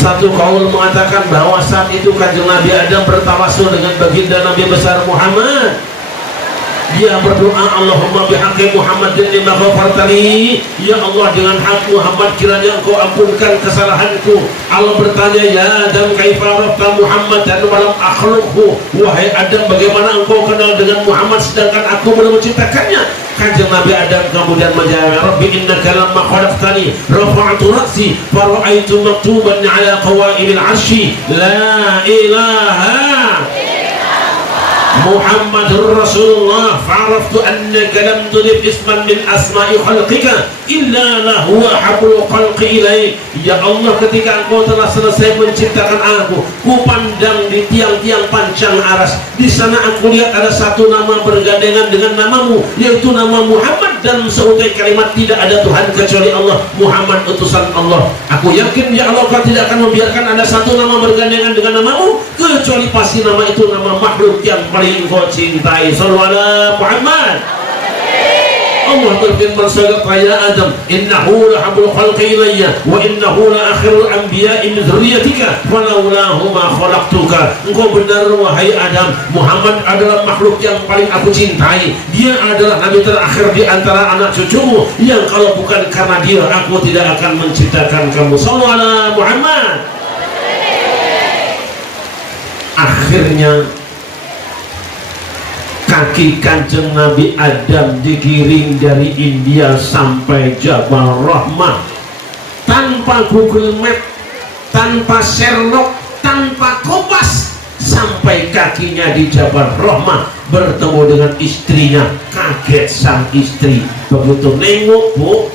Satu kaul mengatakan bahwa saat itu Kanjeng Nabi Adam bertawasul dengan baginda Nabi besar Muhammad. Dia berdoa, Allahumma bihaqqi Muhammadin lima ghafartani, ya Allah dengan hak Muhammad kiranya engkau ampunkan kesalahanku. Allah bertanya, ya Adam kaifa arafta Muhammad dan walam akhluqhu, wahai Adam bagaimana engkau kenal dengan Muhammad sedangkan aku belum menciptakannya. Kanjeng Nabi Adam kemudian menjawab, Rabbi innaka lamma khalaqtani rafa'tu ra'si fa ra'aitu maktuban ala qawaimil 'arsy la ilaha Muhammadur Rasulullah fa'araftu annaka lam tudif isman min asma'i khalqika illa lahu hablul khalqi ilaik. Ya Allah, ketika engkau telah selesai menciptakan aku, ku pandang di tiang-tiang pancang aras, di sana aku lihat ada satu nama bergandengan dengan namamu, yaitu nama Muhammad, dan seutai kalimat tidak ada Tuhan kecuali Allah, Muhammad utusan Allah. Aku yakin ya Allah, kau tidak akan membiarkan ada satu nama bergandengan dengan namamu kecuali pasti nama itu nama makhluk yang paling kau cintai. Sallallahu alaihi Muhammad. Allah berfirman, "Sadaqa ya Adam, innahu la hablul khalqi ilayya wa innahu la akhirul anbiya'i min dzurriyyatika falaulahu ma khalaqtuka." Engkau benar wahai Adam, Muhammad adalah makhluk yang paling aku cintai. Dia adalah nabi terakhir di antara anak cucumu yang kalau bukan karena dia aku tidak akan menciptakan kamu. Sallallahu alaihi Muhammad. Akhirnya kaki Kanjeng Nabi Adam digiring dari India sampai Jabal Rahmah tanpa Google Map, tanpa Sherlock, tanpa kompas, sampai kakinya di Jabal Rahmah bertemu dengan istrinya. Kaget sang istri, begitu nengok, Bu,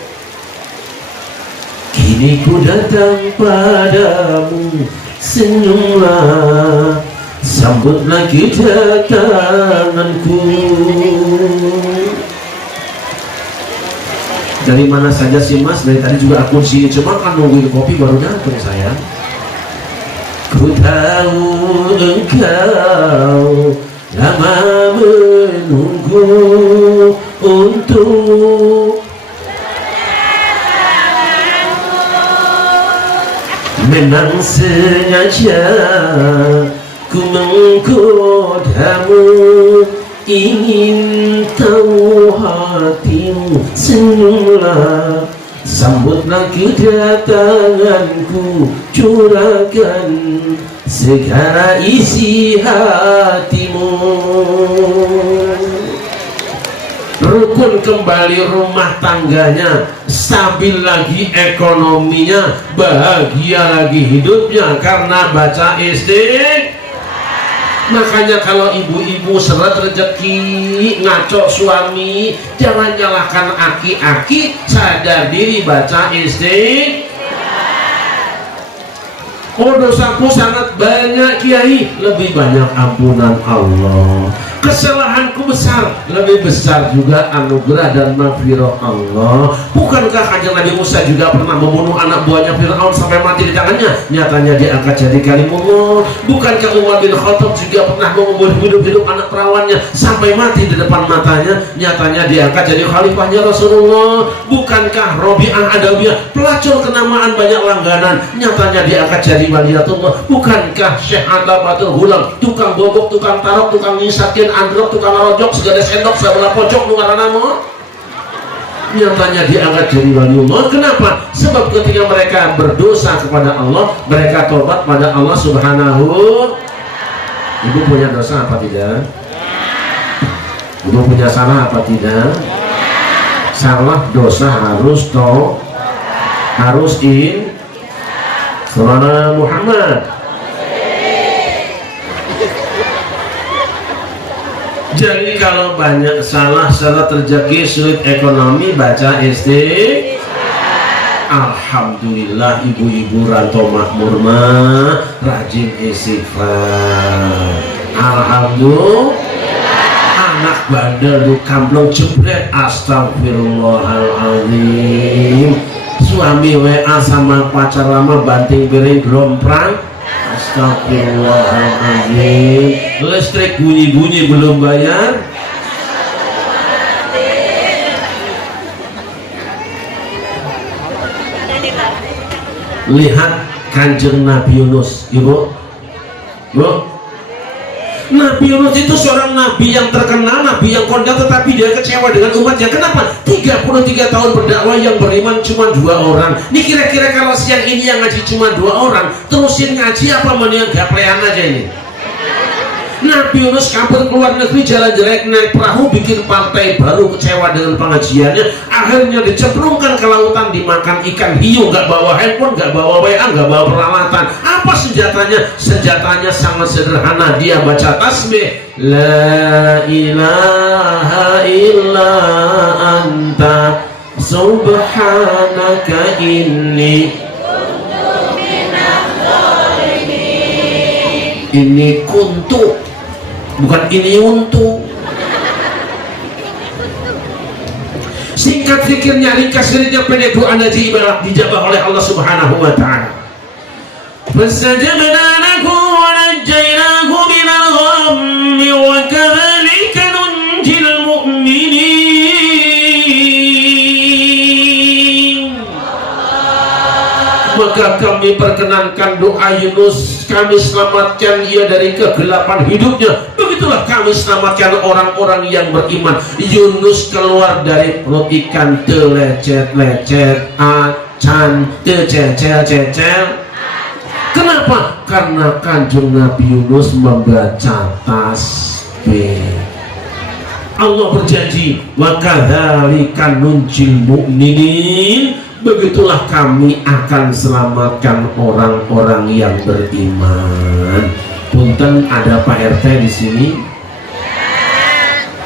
kini ku datang padamu, senyumlah, sambutlah kedatanganku. Dari mana saja sih Mas? Dari tadi juga aku sini, cuma kan nungguin kopi baru datang sayang. Ku tahu engkau lama menunggu untuk memang sengaja ku menggodamu, ingin tahu hatimu, senyumlah, sambutlah kedatanganku, curahkan segala isi hatimu. Rukun kembali rumah tangganya, stabil lagi ekonominya, bahagia lagi hidupnya karena baca istighfar. Makanya kalau ibu-ibu seret rezeki, ngaco suami, jangan nyalahkan aki-aki, sadar diri baca istighfar. Oh, dosaku sangat banyak Kiai, lebih banyak ampunan Allah. Kesalahanku besar, lebih besar juga anugerah dan maghfirah Allah. Bukankah Kanjeng Nabi Musa juga pernah membunuh anak buahnya Fir'aun sampai mati di tangannya? Nyatanya diangkat jadi kalimullah. Bukankah Umar bin Khattab juga pernah membunuh hidup-hidup anak perawannya sampai mati di depan matanya? Nyatanya diangkat jadi khalifahnya Rasulullah. Bukankah Robi'ah Adawiyah, pelacur kenamaan banyak langganan, nyatanya diangkat jadi waliyatullah? Bukankah Syekh Atabatul Hulam, tukang bobok, tukang tarok, tukang nyisakin androk, tukang rojok, segala sendok, sebelah pojok nungarana mo, nyatanya diangkat jadi waliullah. Kenapa? Sebab ketika mereka berdosa kepada Allah, mereka tobat pada Allah Subhanahu. Ibu punya dosa apa tidak? Ibu punya salah apa tidak? Salah dosa harus harus Sallallahu Muhammad. Jadi kalau banyak salah, syarat rezeki, sulit ekonomi, baca istighfar. Alhamdulillah ibu-ibu rantau makmur mah rajin istighfar. Alhamdulillah. Anak bandel di kamplong jebret, astagfirullahaladzim. Suami WA sama pacar lama banting piring gromprang, astagfirullahaladzim. Listrik bunyi-bunyi belum bayar. Lihat Kanjeng Nabi Yunus, Ibu. Nabi Nabi Yunus itu seorang nabi yang terkenal, nabi yang kondang, tetapi dia kecewa dengan umatnya. Kenapa? 33 tahun berdakwah yang beriman cuma 2 orang. Ini kira-kira kalau siang ini yang ngaji cuma 2 orang, terusin ngaji apa mendingan gaplean aja ini? Nabi Yunus kabur keluar negeri, jalan jelek, naik perahu, bikin partai baru, kecewa dengan pengajiannya, akhirnya dicemplungkan ke lautan, dimakan ikan hiu, gak bawa handphone, gak bawa WA, gak bawa peralatan. Apa senjatanya? Senjatanya sangat sederhana, dia baca tasbih, la ilaha illa anta subhanaka inni. Ini kuntu, bukan ini untuk. Singkat fikirnya, ringkas ceritanya, pendek doanya dijabah oleh Allah Subhanahu wa ta'ala. Fastajabna lahu wa najjaynahu minal ghammi wa kadzalika nunjil mu'minin. Maka kami perkenankan doa Yunus, kami selamatkan ia dari kegelapan hidupnya. Begitulah kami selamatkan orang-orang yang beriman. Yunus keluar dari perut ikan, telecet-lecet, acan, tececel-cecel. Kenapa? Karena Kanjeng Nabi Yunus membaca tasbih. Allah berjanji, wa kadzalika nunjil mu'minin. Begitulah kami akan selamatkan orang-orang yang beriman. Punten, ada Pak RT di sini?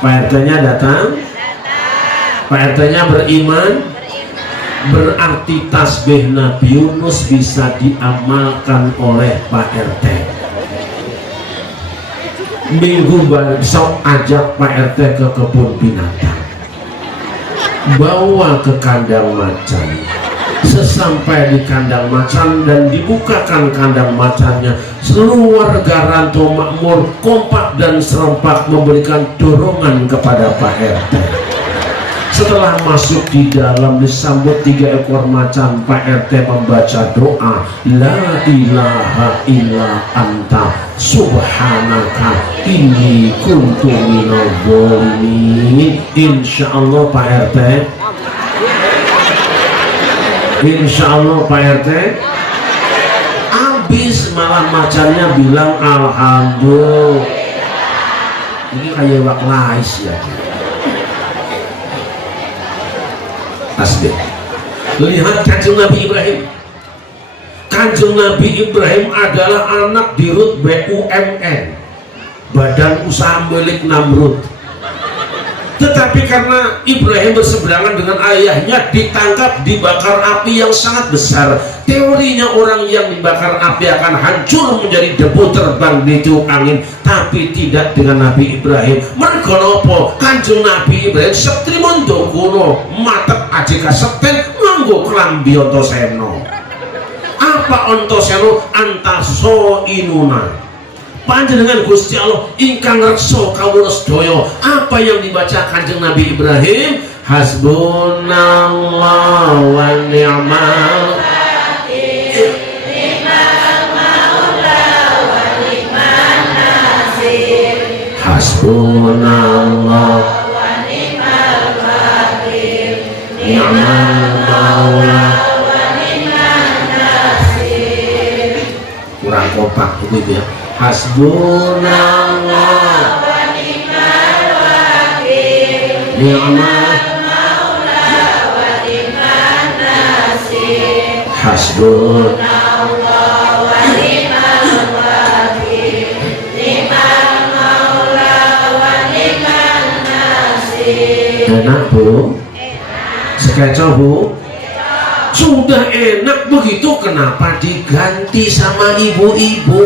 Pak RT-nya datang? Pak RT-nya beriman? Berarti tasbih Nabi Yunus bisa diamalkan oleh Pak RT. Minggu besok ajak Pak RT ke kebun binatang, bawa ke kandang macan. Sesampai di kandang macan dan dibukakan kandang macannya, seluruh warga Rantau Makmur kompak dan serempak memberikan dorongan kepada Pak RT. Setelah masuk di dalam, disambut 3 ekor macan. Pak RT membaca doa, la ilaha illa anta subhanaka inni kuntu minal zalimin. Insyaallah Pak RT, insyaallah Pak RT. Habis malah macannya bilang alhamdulillah. Ini kayak wak lais ya. Tasbih. Lihat Kanjeng Nabi Ibrahim. Kanjeng Nabi Ibrahim adalah anak dirut BUMN, Badan Usaha Milik Namrud. Tetapi karena Ibrahim berseberangan dengan ayahnya, ditangkap, dibakar api yang sangat besar. Teorinya orang yang dibakar api akan hancur menjadi debu, terbang di tiup angin. Tapi tidak dengan Nabi Ibrahim. Mergo nopo? Kanjeng Nabi Ibrahim setrimundo kuno, matek aji kaseten nganggo klambi Antasena. Apa Antasena? Antaso inuna. Panjenengan Gusti Allah ingkang reksa kawula sedaya. Apa yang dibaca Kanjeng Nabi Ibrahim? Hasbunallah wa ni'mal wakil, ni'mal maula wa ni'man nasir. Hasbunallah wa ni'mal wakil, ni'mal maula wa ni'man nasir. Kurang kompak itu ya. Hasbunallah wa ni'mal wakil, ni'mal maula wa ni'man nasir. Hasbunallah wa ni'mal wakil, ni'mal maula wa ni'man nasir. Enak Bu? Sekecoh Bu? Sudah enak begitu, kenapa diganti sama ibu-ibu?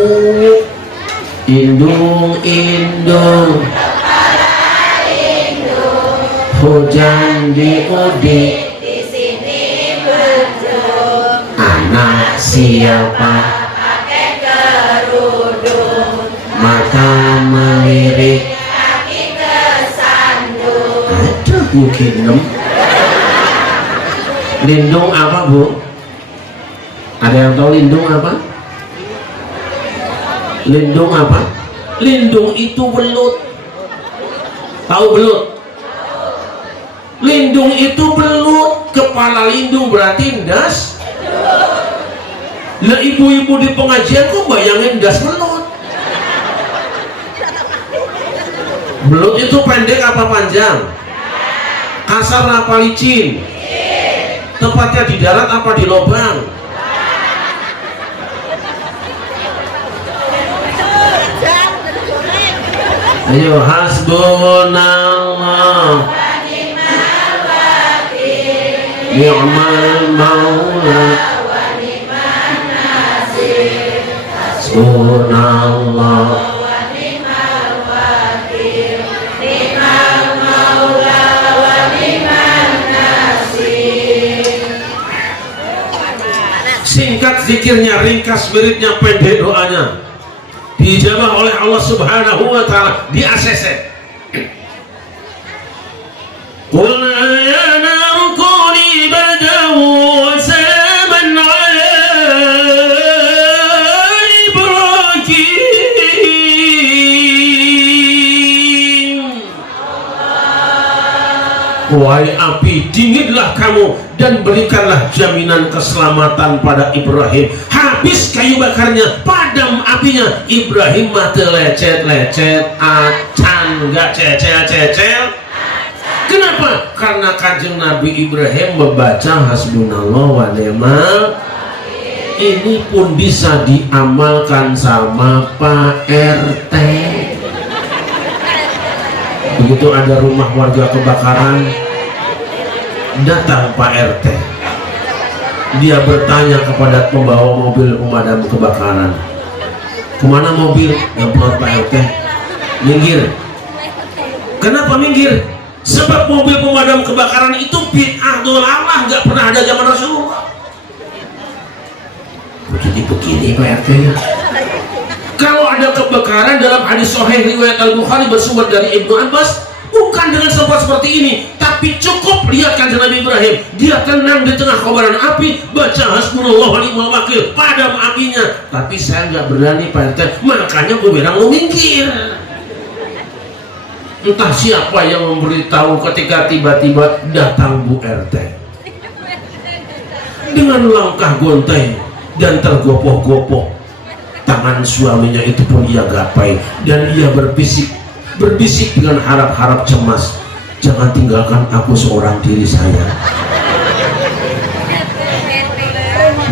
Indung, indung, kepala indung, hujan di udik, di sini berdung. Anak siapa? Pakai kerudung, mata melirik, kaki kesandung. Aduh, mungkin lindung apa Bu? Ada yang tahu lindung apa? Lindung apa? Lindung itu belut. Tahu belut? Lindung itu belut. Kepala lindung berarti ndas. Lah ibu-ibu di pengajian kok bayangin ndas belut? Belut itu pendek apa panjang? Kasar apa licin? Tempatnya di darat apa di lubang? Ayo, hasbunallah ni'mal maula hasbunallah. Singkat zikirnya, ringkas wiridnya, pendek doanya, dijabah oleh Allah Subhanahu wa ta'ala di ACC. Qulna ya naru kuni bardan wa salaman ala Ibrahim. Wahai api, dinginlah kamu dan berikanlah jaminan keselamatan pada Ibrahim. Habis kayu bakarnya, padam apinya. Ibrahim mati lecet-lecet, acan, gak cecel-cecel. Kenapa? Karena kanjeng Nabi Ibrahim membaca hasbunallah wa ni'mal. Ini pun bisa diamalkan sama Pak RT. Begitu ada rumah warga kebakaran, datang Pak RT. Dia bertanya kepada pembawa mobil pemadam kebakaran, kemana mobil? Ngeplot Pak RT. Minggir. Kenapa minggir? Sebab mobil pemadam kebakaran itu bid'ah dolalah, nggak pernah ada zaman Rasulullah. Jadi begini Pak RT ya. Kalau ada kebakaran dalam hadis sahih riwayat Al-Bukhari bersumber dari Ibnu Abbas, bukan dengan sebab seperti ini, tapi cukup lihat kanjeng Nabi Ibrahim, dia tenang di tengah kobaran api, baca hasbunallah wa ni'mal wakil, padam apinya. Tapi saya nggak berani Pak RT, makanya gue bilang lo minggir. Entah siapa yang memberitahu ketika tiba-tiba datang Bu RT dengan langkah gonteng dan tergopoh-gopoh. Tangan suaminya itu pun ia gapai dan ia berbisik dengan harap-harap cemas, jangan tinggalkan aku seorang diri saya.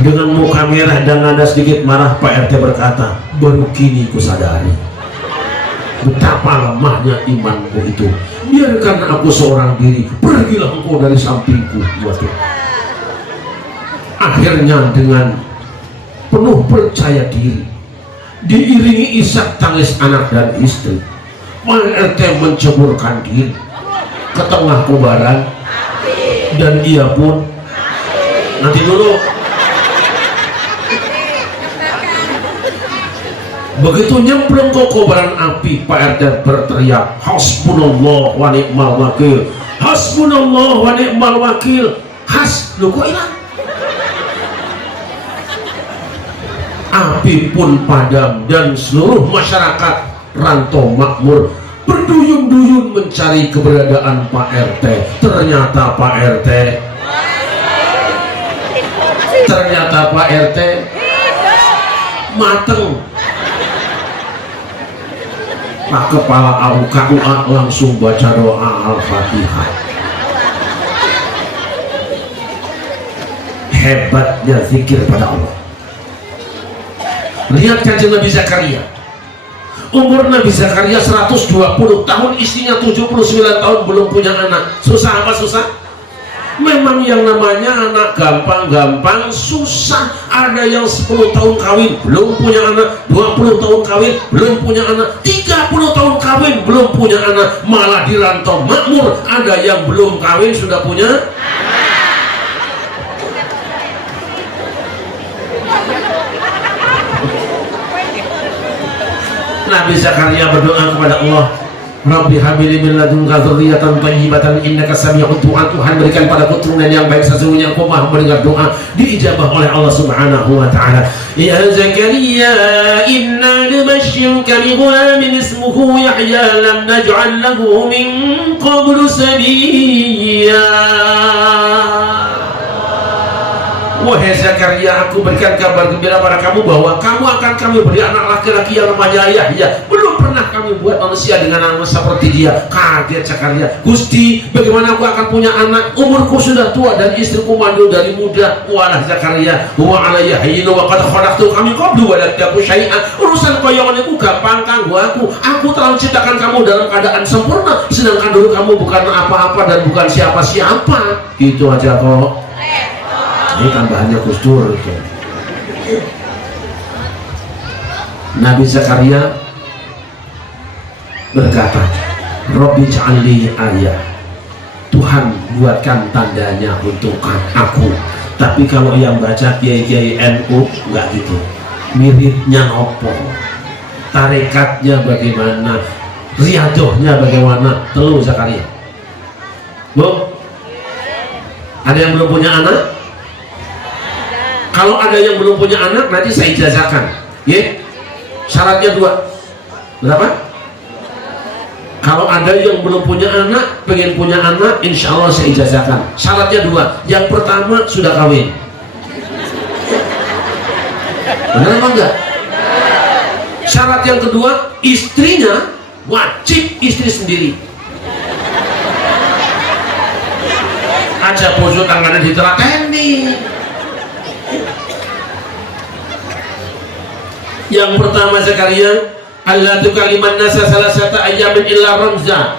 Dengan muka merah dan nada sedikit marah, Pak RT berkata, baru kini ku sadari betapa lemahnya imanku itu. Biarkan aku seorang diri, pergilah engkau dari sampingku. Waduh. Akhirnya dengan penuh percaya diri, diiringi isak tangis anak dan istri, Pak RT menceburkan diri ke tengah kobaran dan ia pun nanti dulu. Begitu nyemplung ke kobaran api, Pak RT berteriak, hasbunallah wa ni'mal wakil, hasbunallah wa ni'mal wakil. Lu kok hilang? Api pun padam dan seluruh masyarakat Rantau Makmur berduyun-duyun mencari keberadaan Pak RT. Ternyata Pak RT mateng. Pak Kepala KUA langsung baca doa Al-Fatihah. Hebatnya zikir pada Allah. Lihat kanjeng Nabi Zakaria. Umur Nabi Zakaria 120 tahun, istrinya 79 tahun, belum punya anak. Susah apa susah? Memang yang namanya anak gampang-gampang susah. Ada yang 10 tahun kawin belum punya anak, 20 tahun kawin belum punya anak, 30 tahun kawin belum punya anak. Malah di Rantau Makmur ada yang belum kawin sudah punya anak. Nabi Zakaria berdoa kepada Allah, Rabbi habili min ladunka dzurriyyatan thayyibatan innaka sami'ud du'a. Tuhan berikan padaku keturunan yang baik, sesungguhnya Engkau Maha mendengar doa. Diijabah oleh Allah Subhanahu wa taala. Ya Zakaria, inna nubashshiruka bi ghulamin ismuhu Yahya lam naj'al lahu min qablu samiyya. Wahai Zakaria, aku berikan kabar gembira pada kamu bahwa kamu akan kami beri anak laki-laki yang namanya Yahya. Belum pernah kami buat manusia dengan anak seperti dia. Kaget Zakaria. Gusti, bagaimana aku akan punya anak? Umurku sudah tua dan istriku mandul dari muda. Walah Zakaria, huwa alayya hayyun wa qad khalaqtu kami qablu wa lam taku syai'an. Urusan koyongan itu gampang kanggo aku. Aku telah menciptakan kamu dalam keadaan sempurna, sedangkan dulu kamu bukan apa-apa dan bukan siapa-siapa. Gitu aja kok. Ini tambahannya Gus Dur. Nabi Zakaria berkata, Robbi ja'alli ayah, Tuhan buatkan tandanya untuk aku. Tapi kalau yang baca kiai-kiai NU enggak gitu. Miripnya opo, tarekatnya bagaimana, riadohnya bagaimana. Telu Zakaria. Bu, ada yang belum punya anak? Kalau ada yang belum punya anak, nanti saya ijazahkan. Ya, syaratnya 2. Berapa? Kalau ada yang belum punya anak, pengen punya anak, insya Allah saya ijazahkan. Syaratnya 2. Yang pertama sudah kawin. Benar apa enggak? Syarat yang kedua, istrinya wajib istri sendiri. Aja bojo tangannya diterakeni. Yang pertama Zakaria, Allah tu kaliman nasa salah satu ayamin illa ramza.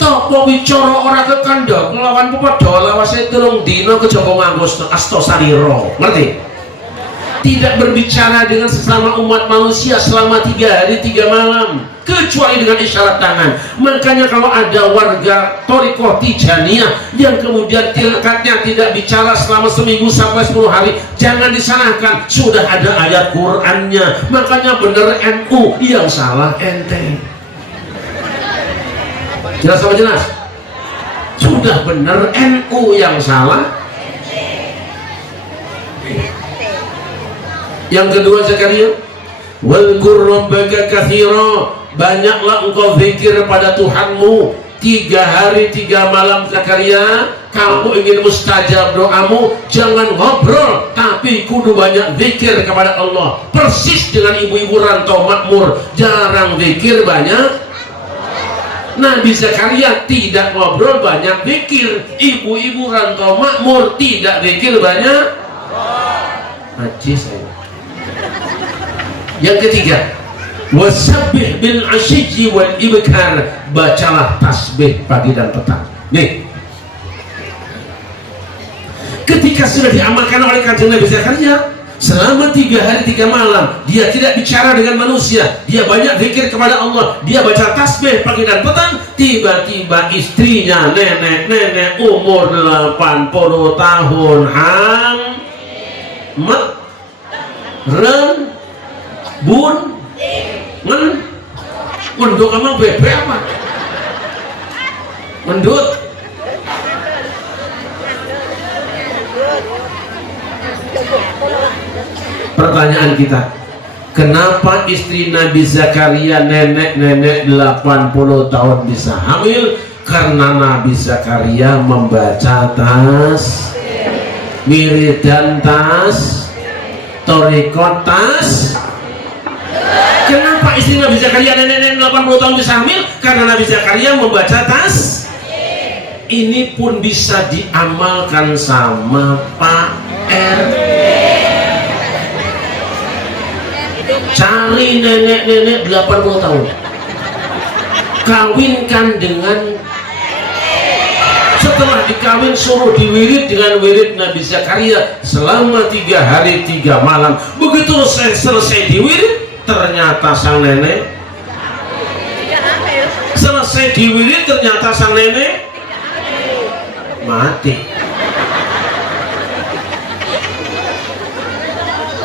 Topo bicara ora kekandha kelawan pepadha lawase turung dina kejaba nganggo asta sarira. Ngerti? Tidak berbicara dengan sesama umat manusia selama 3 hari 3 malam kecuali dengan isyarat tangan. Makanya kalau ada warga Thariqah Tijaniyah yang kemudian tilkatnya tidak bicara selama seminggu sampai 10 hari, jangan disalahkan, sudah ada ayat Qur'annya. Makanya bener NU, yang salah ente. Jelas apa jelas? Sudah bener NU, yang salah. Yang kedua Zakaria, walkur rabbaka katsira, banyaklah engkau zikir pada Tuhanmu 3 hari 3 malam Zakaria. Kamu ingin mustajab doamu, jangan ngobrol tapi kudu banyak zikir kepada Allah. Persis dengan ibu-ibu rantau makmur, jarang zikir banyak. Nabi Zakaria tidak ngobrol banyak zikir, ibu-ibu rantau makmur tidak zikir banyak. Haji saya. Yang ketiga, wasabbih bil asyyi wal ibkar, bacalah tasbih pagi dan petang. Nih, ketika sudah diamalkan oleh kanjeng Nabi Zakaria selama 3 hari 3 malam, dia tidak bicara dengan manusia, dia banyak zikir kepada Allah, dia baca tasbih pagi dan petang. Tiba-tiba istrinya nenek umur 80 tahun bun menduk emang bebe apa? Mendut. Pertanyaan kita, kenapa istri Nabi Zakaria nenek 80 tahun bisa hamil? Karena Nabi Zakaria membaca wiridan Thariqah Kenapa istri Nabi Zakaria nenek 80 tahun bisa hamil? Karena Nabi Zakaria membaca Ini pun bisa diamalkan sama Pak RT. Cari nenek 80 tahun, kawinkan dengan, setelah dikawin suruh diwirid dengan wirid Nabi Zakaria selama 3 hari 3 malam. Begitu selesai diwirid, ternyata sang nenek selesai diwirid, ternyata sang nenek mati.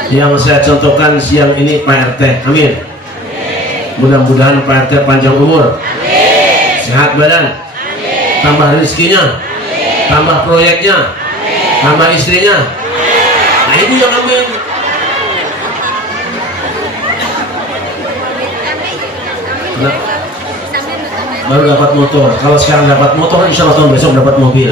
Yang saya contohkan siang ini Pak RT, amin. Mudah-mudahan Pak RT panjang umur, sehat badan, tambah rezekinya, tambah proyeknya, tambah istrinya. Nah itu yang amin. Nah, baru dapat motor. Kalau sekarang dapat motor, insya Allah tahun besok dapat mobil.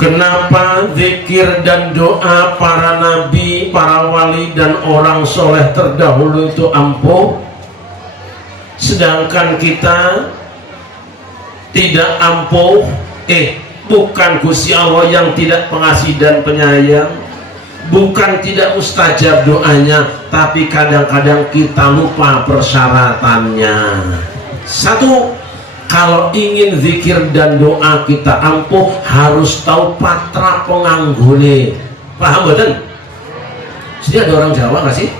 Kenapa zikir dan doa para nabi, para wali dan orang soleh terdahulu itu ampuh, sedangkan kita tidak ampuh? Bukan Gusti Allah yang tidak pengasih dan penyayang, bukan tidak mustajab doanya, tapi kadang-kadang kita lupa persyaratannya. Satu, kalau ingin zikir dan doa kita ampuh, harus tahu patra penganggone. Paham betul? Sini ada orang Jawa nggak sih?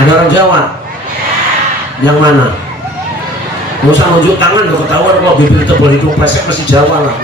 Ada orang Jawa? Yang mana? Nggak usah nunjuk tangan, udah ketahuan kalau bibir tebal itu pesek masih Jawa lah.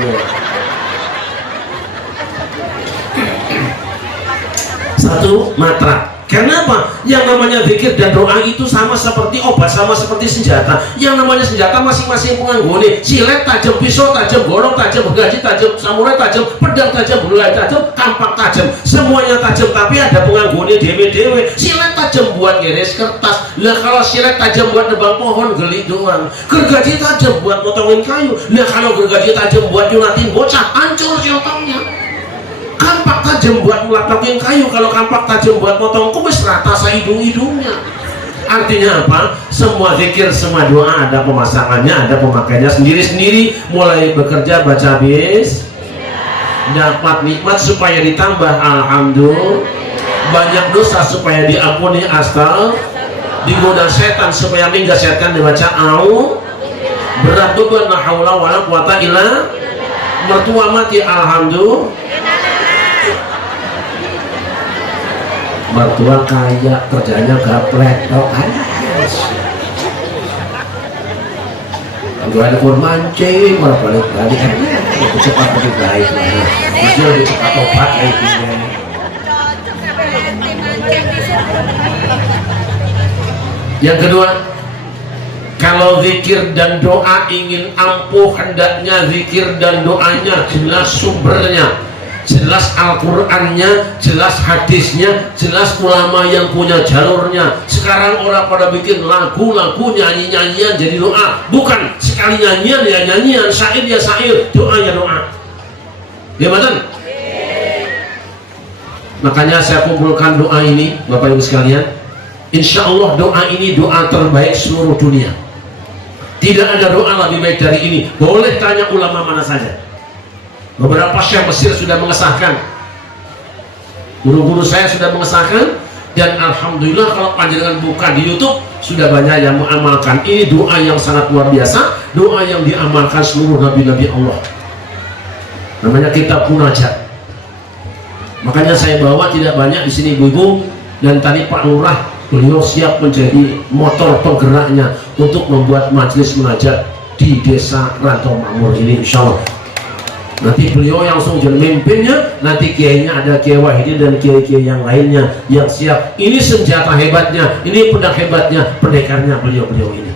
Satu, matra. Kenapa? Yang namanya zikir dan doa itu sama seperti obat, sama seperti senjata. Yang namanya senjata masing-masing penganggone. Silet tajam, pisau tajam, golok tajam, gergaji tajam, samurai tajam, pedang tajam, bulai tajam, kampak tajam. Semuanya tajam, tapi ada penganggone dewe-dewe. Silet tajam buat ngeres kertas. Lah kalau silet tajam buat nebang pohon, geli doang. Gergaji tajam buat motongin kayu. Lah kalau gergaji tajam buat nyunatin bocah, hancur siotongnya. Kampak tajam buat ngelatakin kayu, kalau kampak tajam buat potong kumis, rata hidung-hidungnya. Artinya apa? Semua zikir, semua doa ada pemasangannya, ada pemakaiannya sendiri-sendiri. Mulai bekerja baca bis, dapat nikmat supaya ditambah alhamdulillah, banyak dosa supaya diampuni astagfirullah, digoda setan supaya minggat setan dibaca au, berat beban la haula wala quwata illa, mertua mati alhamdulillah, mertua kaya kerjanya gaplek, oh kalau ada kurma mancing malah balik-balik itu cepat lebih baik lah, mesti lebih cepat obat kayaknya. Yang kedua, kalau zikir dan doa ingin ampuh, hendaknya zikir dan doanya jelas sumbernya, jelas Al-Qur'annya, jelas hadisnya, jelas ulama yang punya jalurnya. Sekarang orang pada bikin lagu-lagu, nyanyi-nyanyian jadi doa. Bukan, sekali nyanyian ya nyanyian, syair ya syair, doa ya doa. Gimana? Makanya saya kumpulkan doa ini Bapak Ibu sekalian. Insya Allah doa ini doa terbaik seluruh dunia. Tidak ada doa lebih baik dari ini. Boleh tanya ulama mana saja. Beberapa syekh Mesir sudah mengesahkan, guru-guru saya sudah mengesahkan, dan alhamdulillah kalau panjenengan buka di YouTube sudah banyak yang mengamalkan. Ini doa yang sangat luar biasa, doa yang diamalkan seluruh nabi-nabi Allah. Namanya kitab munajat. Makanya saya bawa tidak banyak di sini ibu-ibu, dan tadi Pak Lurah beliau siap menjadi motor penggeraknya untuk membuat majelis munajat di desa Rantau Makmur ini, insya Allah. Nanti beliau yang langsung jadi mimpinnya, nanti kiainya ada Kiai Wahidin dan kiai-kiai yang lainnya yang siap. Ini senjata hebatnya, ini pedang hebatnya, pendekarnya beliau-beliau ini.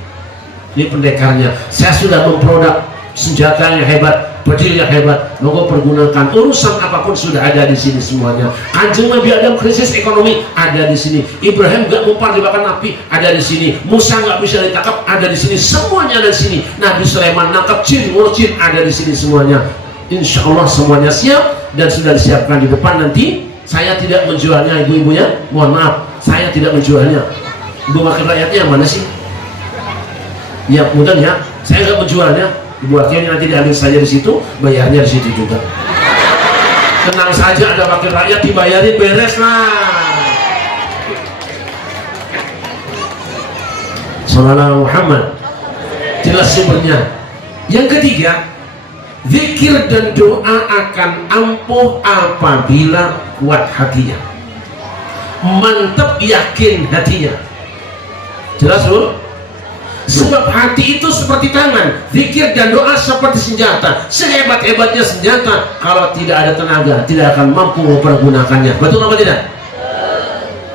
Ini pendekarnya. Saya sudah memproduk senjata yang hebat, berdiri yang hebat. Monggo pergunakan, urusan apapun sudah ada di sini semuanya. Kanjeng Nabi Adam krisis ekonomi ada di sini. Ibrahim gak mempan dimakan api ada di sini. Musa gak bisa ditangkap ada di sini. Semuanya ada di sini. Nabi Sulaiman nangkap jin, jin ada di sini semuanya. Insya Allah semuanya siap dan sudah disiapkan di depan. Nanti saya tidak menjualnya ibu-ibunya, mohon maaf, saya tidak menjualnya. Ibu wakil rakyatnya mana sih? Ya mudah ya, saya nggak menjualnya. Ibu wakilnya nanti diambil saja di situ, bayarnya di situ juga. Tenang saja, ada wakil rakyat dibayarin, beres lah. Sallallahu Muhammad, jelas sumbernya. Yang ketiga, zikir dan doa akan ampuh apabila kuat hatinya, mantap yakin hatinya. Jelas loh? Sebab hati itu seperti tangan, zikir dan doa seperti senjata. Sehebat-hebatnya senjata, kalau tidak ada tenaga tidak akan mampu mempergunakannya. Betul apa tidak?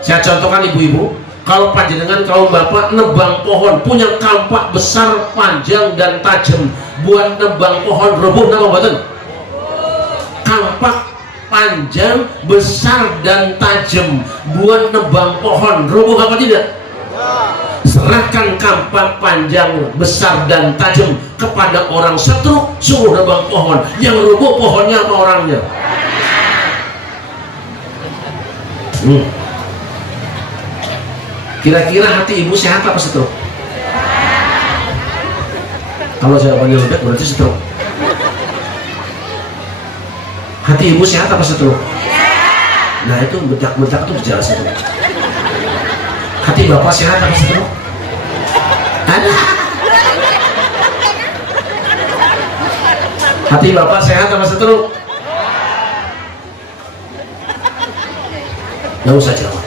Saya contohkan ibu-ibu, kalau panjenengan kaum bapak nebang pohon, punya kampak besar, panjang dan tajam, buat nebang pohon rubuh nama mboten? Kampak panjang, besar dan tajam, buat nebang pohon rubuh apa tidak? Serahkan kampak panjang, besar dan tajam kepada orang setruk, suruh nebang pohon. Yang rubuh pohonnya apa orangnya? Kira-kira hati ibu sehat apa setruk? Kalau jawabannya lembek berarti setruk. Hati ibu sehat apa setruk? Nah itu bedak-bedak itu gejala setruk. Hati bapak sehat apa setruk? Ada. Hati bapak sehat apa setruk? Nggak usah jawab.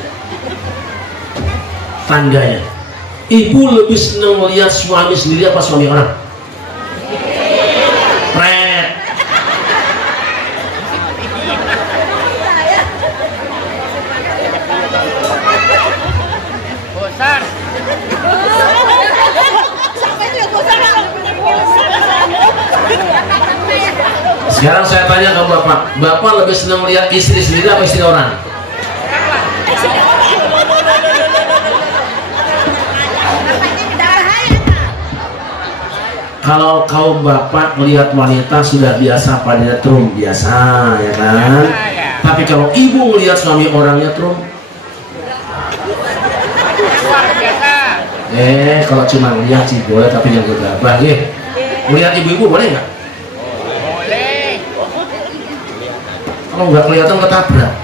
Tandanya, ibu lebih senang melihat suami sendiri apa suami orang? Pret. Bosan. Sekarang saya tanya ke bapak, bapak lebih senang melihat istri sendiri apa istri orang? Kalau kaum bapak melihat wanita sudah biasa pada trum biasa, ya kan? Tapi kalau ibu melihat suami orangnya trum, kalau cuma lihat sih boleh, tapi yang gegabah, melihat ibu-ibu boleh nggak? Boleh. Kalau nggak kelihatan ketabrak.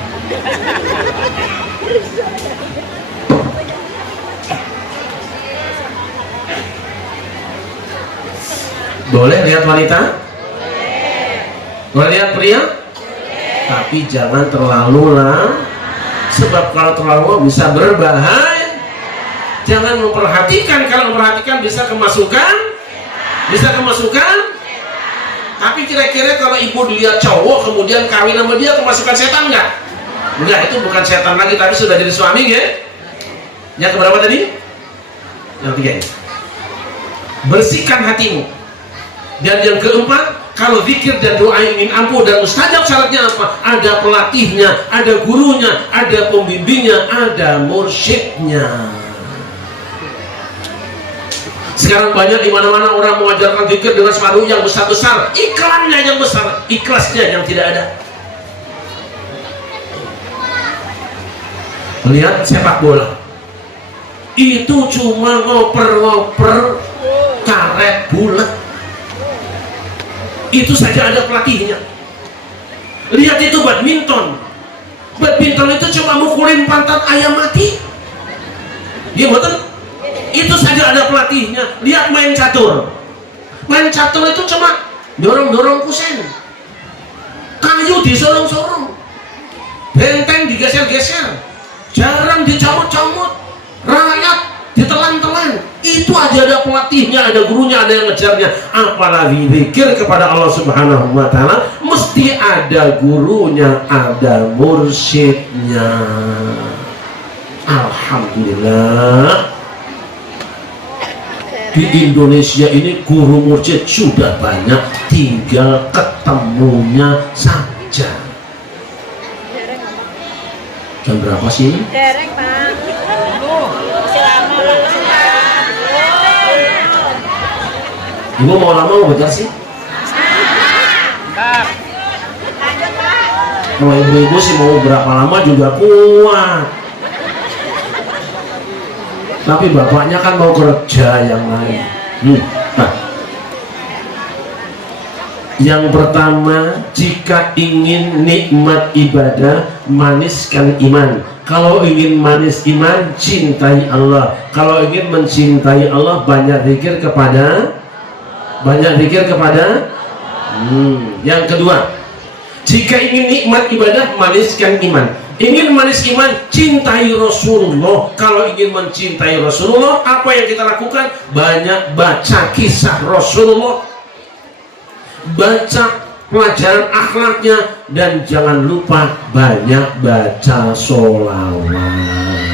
Boleh lihat wanita? Boleh lihat pria? Tapi jangan terlalu lah, sebab kalau terlalu bisa berbahaya. Jangan memperhatikan, kalau memperhatikan bisa kemasukan, tapi kira-kira kalau ibu dilihat cowok kemudian kawin sama dia, kemasukan setan nggak? Enggak, itu bukan setan lagi, tapi sudah jadi suami, ya? Yang keberapa tadi? Yang ketiga ini. Bersihkan hatimu. Dan yang keempat, kalau zikir dan doa ingin ampuh dan mustajab, syaratnya apa? Ada pelatihnya, ada gurunya, ada pembimbingnya, ada mursyidnya. Sekarang banyak di mana-mana orang mengajarkan zikir dengan sepadu yang besar-besar, iklannya yang besar, ikhlasnya yang tidak ada. Lihat sepak bola, itu cuma ngoper-ngoper karet bulat. Itu saja ada pelatihnya. Lihat itu badminton itu cuma mukulin pantat ayam mati. Dia betul. Itu saja ada pelatihnya. Lihat main catur itu cuma dorong-dorong kusen, kayu disorong-sorong, benteng digeser-geser, jarang dicomot-comot, rakyat ditelan-telan. Itu aja ada pelatihnya, ada gurunya, ada yang ngejarnya. Apalagi zikir kepada Allah Subhanahu wa ta'ala, mesti ada gurunya, ada mursyidnya. Alhamdulillah, di Indonesia ini guru mursyid sudah banyak, tinggal ketemunya saja. Jam berapa sih? Derek, Pak. Ibu mau lama mau belajar sih? Kalau ibu-ibu sih mau berapa lama juga kuat. Tapi bapaknya kan mau kerja yang lain. Nah, yang pertama, jika ingin nikmat ibadah, maniskan iman. Kalau ingin manis iman, cintai Allah. Kalau ingin mencintai Allah, banyak zikir kepada yang kedua, jika ingin nikmat ibadah, maniskan iman. Ingin manis iman, cintai Rasulullah. Kalau ingin mencintai Rasulullah, apa yang kita lakukan? Banyak baca kisah Rasulullah, baca pelajaran akhlaknya, dan jangan lupa banyak baca sholawat.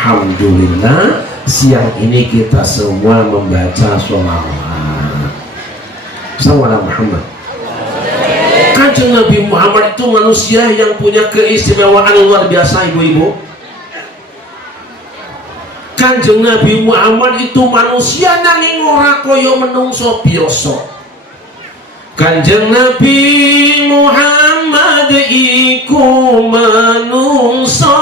Alhamdulillah siang ini kita semua membaca sholawat sama Muhammad. Kanjeng Nabi Muhammad itu manusia yang punya keistimewaan luar biasa, ibu-ibu. Kanjeng Nabi Muhammad itu manusia nanging ora kaya menungso biasa. Kanjeng Nabi Muhammad iku manungso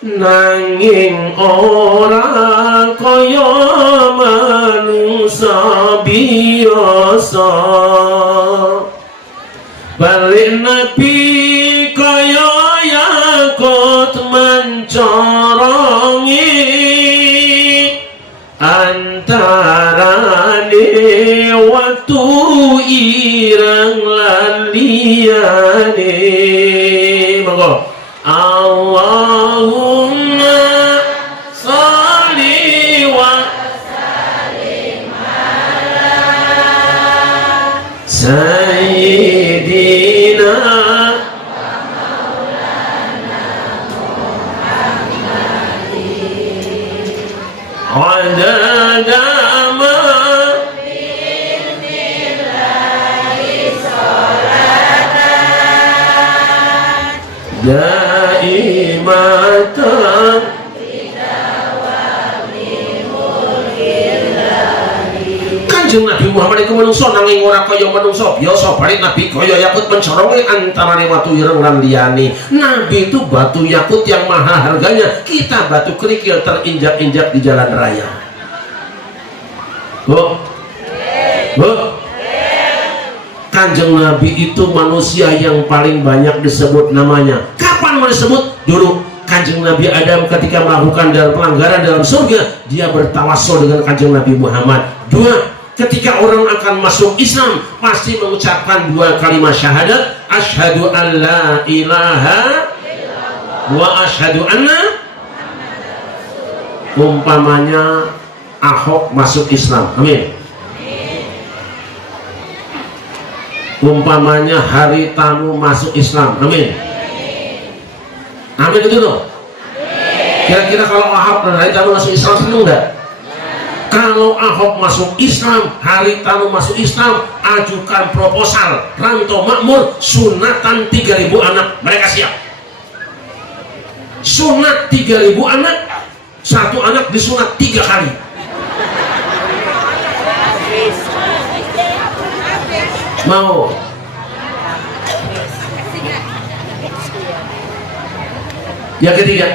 nanging ora kaya manungsa biasa. Balik Nabi kaya yakut mencorongi antarane watu ireng lan liyane. Monggo Allahumma sholli wa sallim ala sayyidina wa maulana Muhammadin adada ma bi'idhnillahi sholatan daimatan Kanjeng Nabi Muhammad itu menungso nanging ora kaya menungso biasa. Balik Nabi kaya yakut mencorongi antara watu ireng lan liyane. Nabi itu batu yakut yang mahal harganya, kita batu kerikil terinjak-injak di jalan raya. Bu, Kanjeng Nabi itu manusia yang paling banyak disebut namanya. Kapan mau disebut? Dulu Kanjeng Nabi Adam ketika melakukan pelanggaran dalam surga, dia bertawassul dengan Kanjeng Nabi Muhammad. Dua, ketika orang akan masuk Islam pasti mengucapkan dua kalimat syahadat, asyhadu an la ilaha wa asyhadu anna. Umpamanya Ahok masuk Islam, amin. Umpamanya Haritanu masuk Islam, amin. Amin itu loh. Kira-kira kalau Ahok dan Haritanu masuk Islam seneng nggak? Kalau Ahok masuk Islam, Haritanu masuk Islam, ajukan proposal rantau makmur sunatan 3.000 anak, mereka siap. Sunat 3.000 anak, satu anak disunat 3 kali. Mau? Yang ketiga,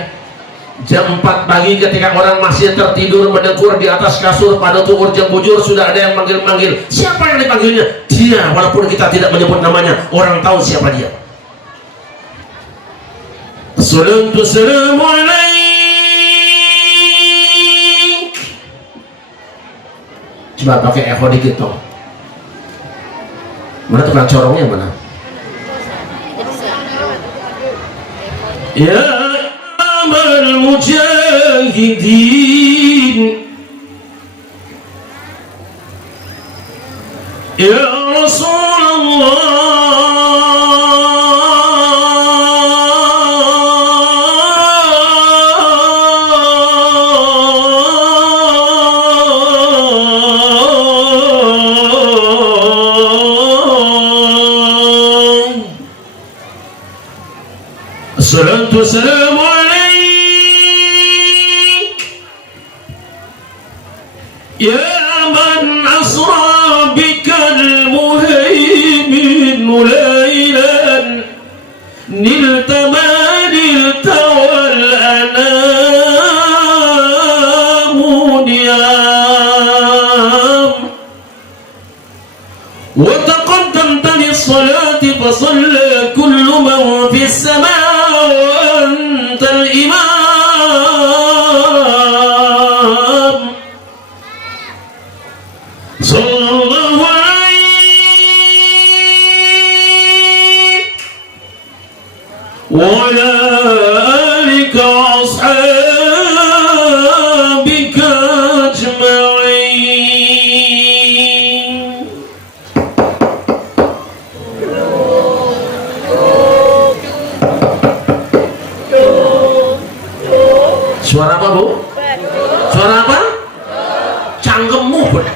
jam 4 pagi ketika orang masih tertidur mendengkur di atas kasur pada tukur jam bujur, sudah ada yang manggil-manggil. Siapa yang dipanggilnya? Dia, walaupun kita tidak menyebut namanya, orang tahu siapa dia. Assalamualaikum alaik. Coba pakai echo dikit toh. Mana tukang corongnya mana? Ya amal mujahidin, ya Rasulullah, salatu wassalamu alaik ya man asra bikal muhaimin laylan nilta ma nilta wal anamu niyam wa taqaddamta lis-salati fa salla kullu man fi as-sama' وأنت الإمام صلى الله عليه وعلى آلك وأصحابك أجمعين.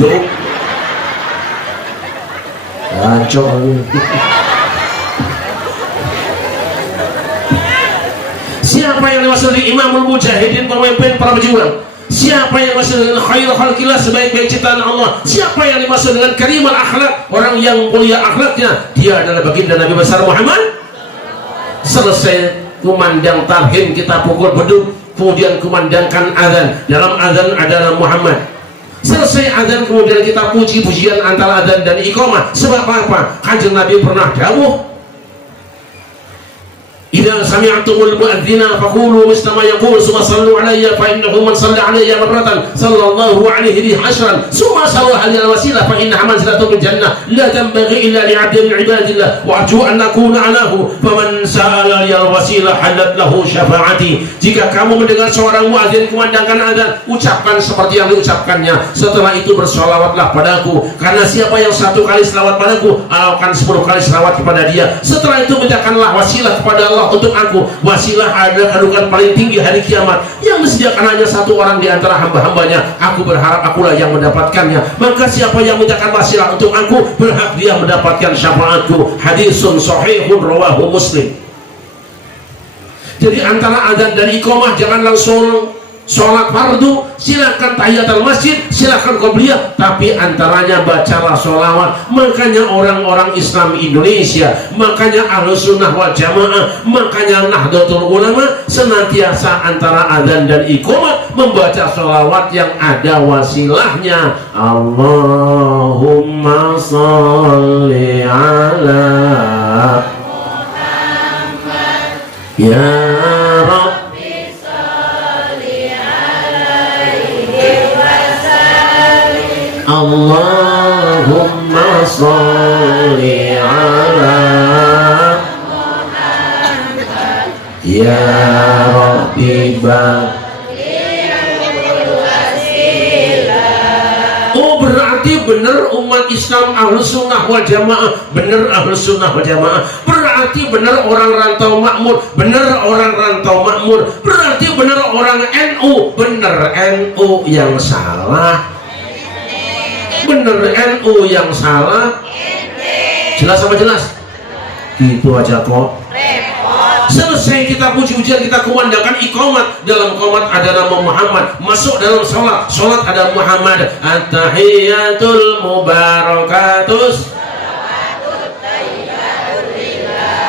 goblok. Kacau. Siapa yang dimaksud Imamul Mujahidin, pemimpin para pejuang? Siapa yang dimaksud dengan khairul khalqillah, sebaik-baik ciptaan Allah? Siapa yang dimaksud dengan karimul akhlak, orang yang mulia akhlaknya? Dia adalah baginda Nabi besar Muhammad. Selesai kumandang tarhim, kita pukul beduk, kemudian kumandangkan azan. Dalam azan adalah Muhammad. Selesai azan kemudian kita puji pujian antara azan dan iqamah. Sebab apa? Kanjeng Nabi pernah dawuh, idza sami'tumul mu'adzina faqulu misla ma yaqul summa sallu alayya fa innahu man shalla alayya marratan sallallahu alaihi bi'ashran summa sallu alayhi wasilah fa innaha manzilatun bil jannah la tanbaghi illa li 'abdin min 'ibadillah wa arju an nakuna alahu faman sa'ala li wasilah halat lahu syafa'ati. Jika kamu mendengar seorang muadzin kumandangkan azan, ucapkan seperti yang diucapkannya. Setelah itu bersolawatlah padaku, karena siapa yang satu kali selawat padaku akan 10 kali selawat kepada dia. Setelah itu mintakanlah wasilah kepada Allah untuk aku. Wasilah adalah kedudukan paling tinggi hari kiamat yang disediakan hanya satu orang di antara hamba-hambanya. Aku berharap akulah yang mendapatkannya. Maka siapa yang mintakan wasilah untuk aku, berhak dia mendapatkan syafaatku. Hadisun sahihun rawahu Muslim. Jadi antara adzan dan iqamah jangan langsung sholat fardu, silakan tahiyatul masjid, silakan qobliyah, tapi antaranya bacalah sholawat. Makanya orang-orang Islam Indonesia, makanya Ahlus Sunnah wal Jamaah, makanya Nahdlatul Ulama senantiasa antara adzan dan iqamah membaca sholawat yang ada wasilahnya. Allahumma sholli ala Muhammad ya Rabbi sholli alaihi wasallim. Allahumma sholli ala Muhammad ya Rabbi berarti benar umat Islam Ahlus Sunnah wal Jamaah, benar Ahlus Sunnah wal Jamaah, berarti benar orang rantau makmur, benar orang rantau makmur, berarti benar orang NU, benar NU yang salah, benar NU yang salah. Jelas apa jelas? Gitu aja kok. Selesai kita puji-pujian, kita kumandangkan iqamat. Dalam iqamat ada nama Muhammad, masuk dalam sholat, sholat ada Muhammad. At-tahiyatul mubarakatus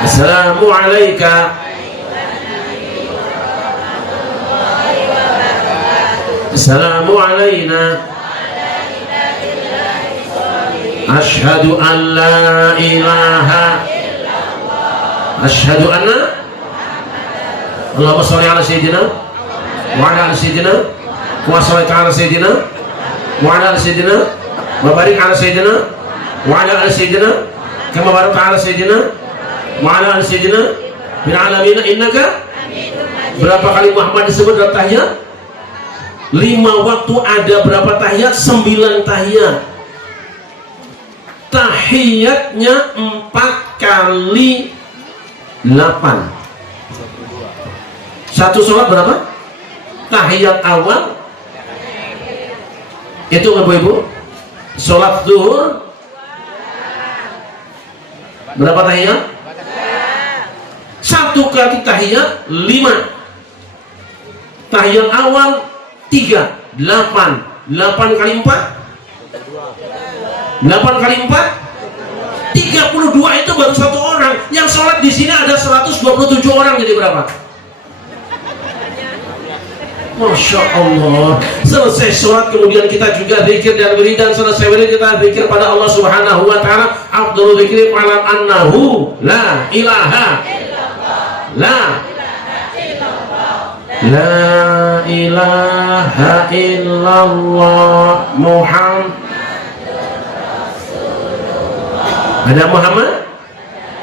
assalamu alayka assalamu alayna ashhadu an la ilaha ashhadu anna Allahumma sholli ala sayyidina wa ala ali sayyidina wa sholli ala sayyidina wa ala ali sayyidina wa barik ala sayyidina wa ala ali sayyidina kama barakta ala sayyidina wa ala ali sayyidina bil alamin innaka. Berapa kali Muhammad disebut dalam tahiyat? 5 waktu ada berapa tahiyat? 9 tahiyat. Tahiyatnya 4 kali 8. Satu sholat berapa? Tahiyat awal itu ibu-ibu. Sholat zuhur berapa tahiyat? 1 kali tahiyat 5. Tahiyat awal 3, 8. 8 kali 4 8 kali 4 32. Itu baru 1 orang. Yang sholat di sini ada 127 orang, jadi berapa? Masya Allah. Selesai sholat kemudian kita juga zikir dan wiridan. Selesai wiridan kita zikir pada Allah Subhanahu wa ta'ala. Afdhalul dzikri malam annahu la ilaha la ilaha illallah Muhammad. Ada Muhammad.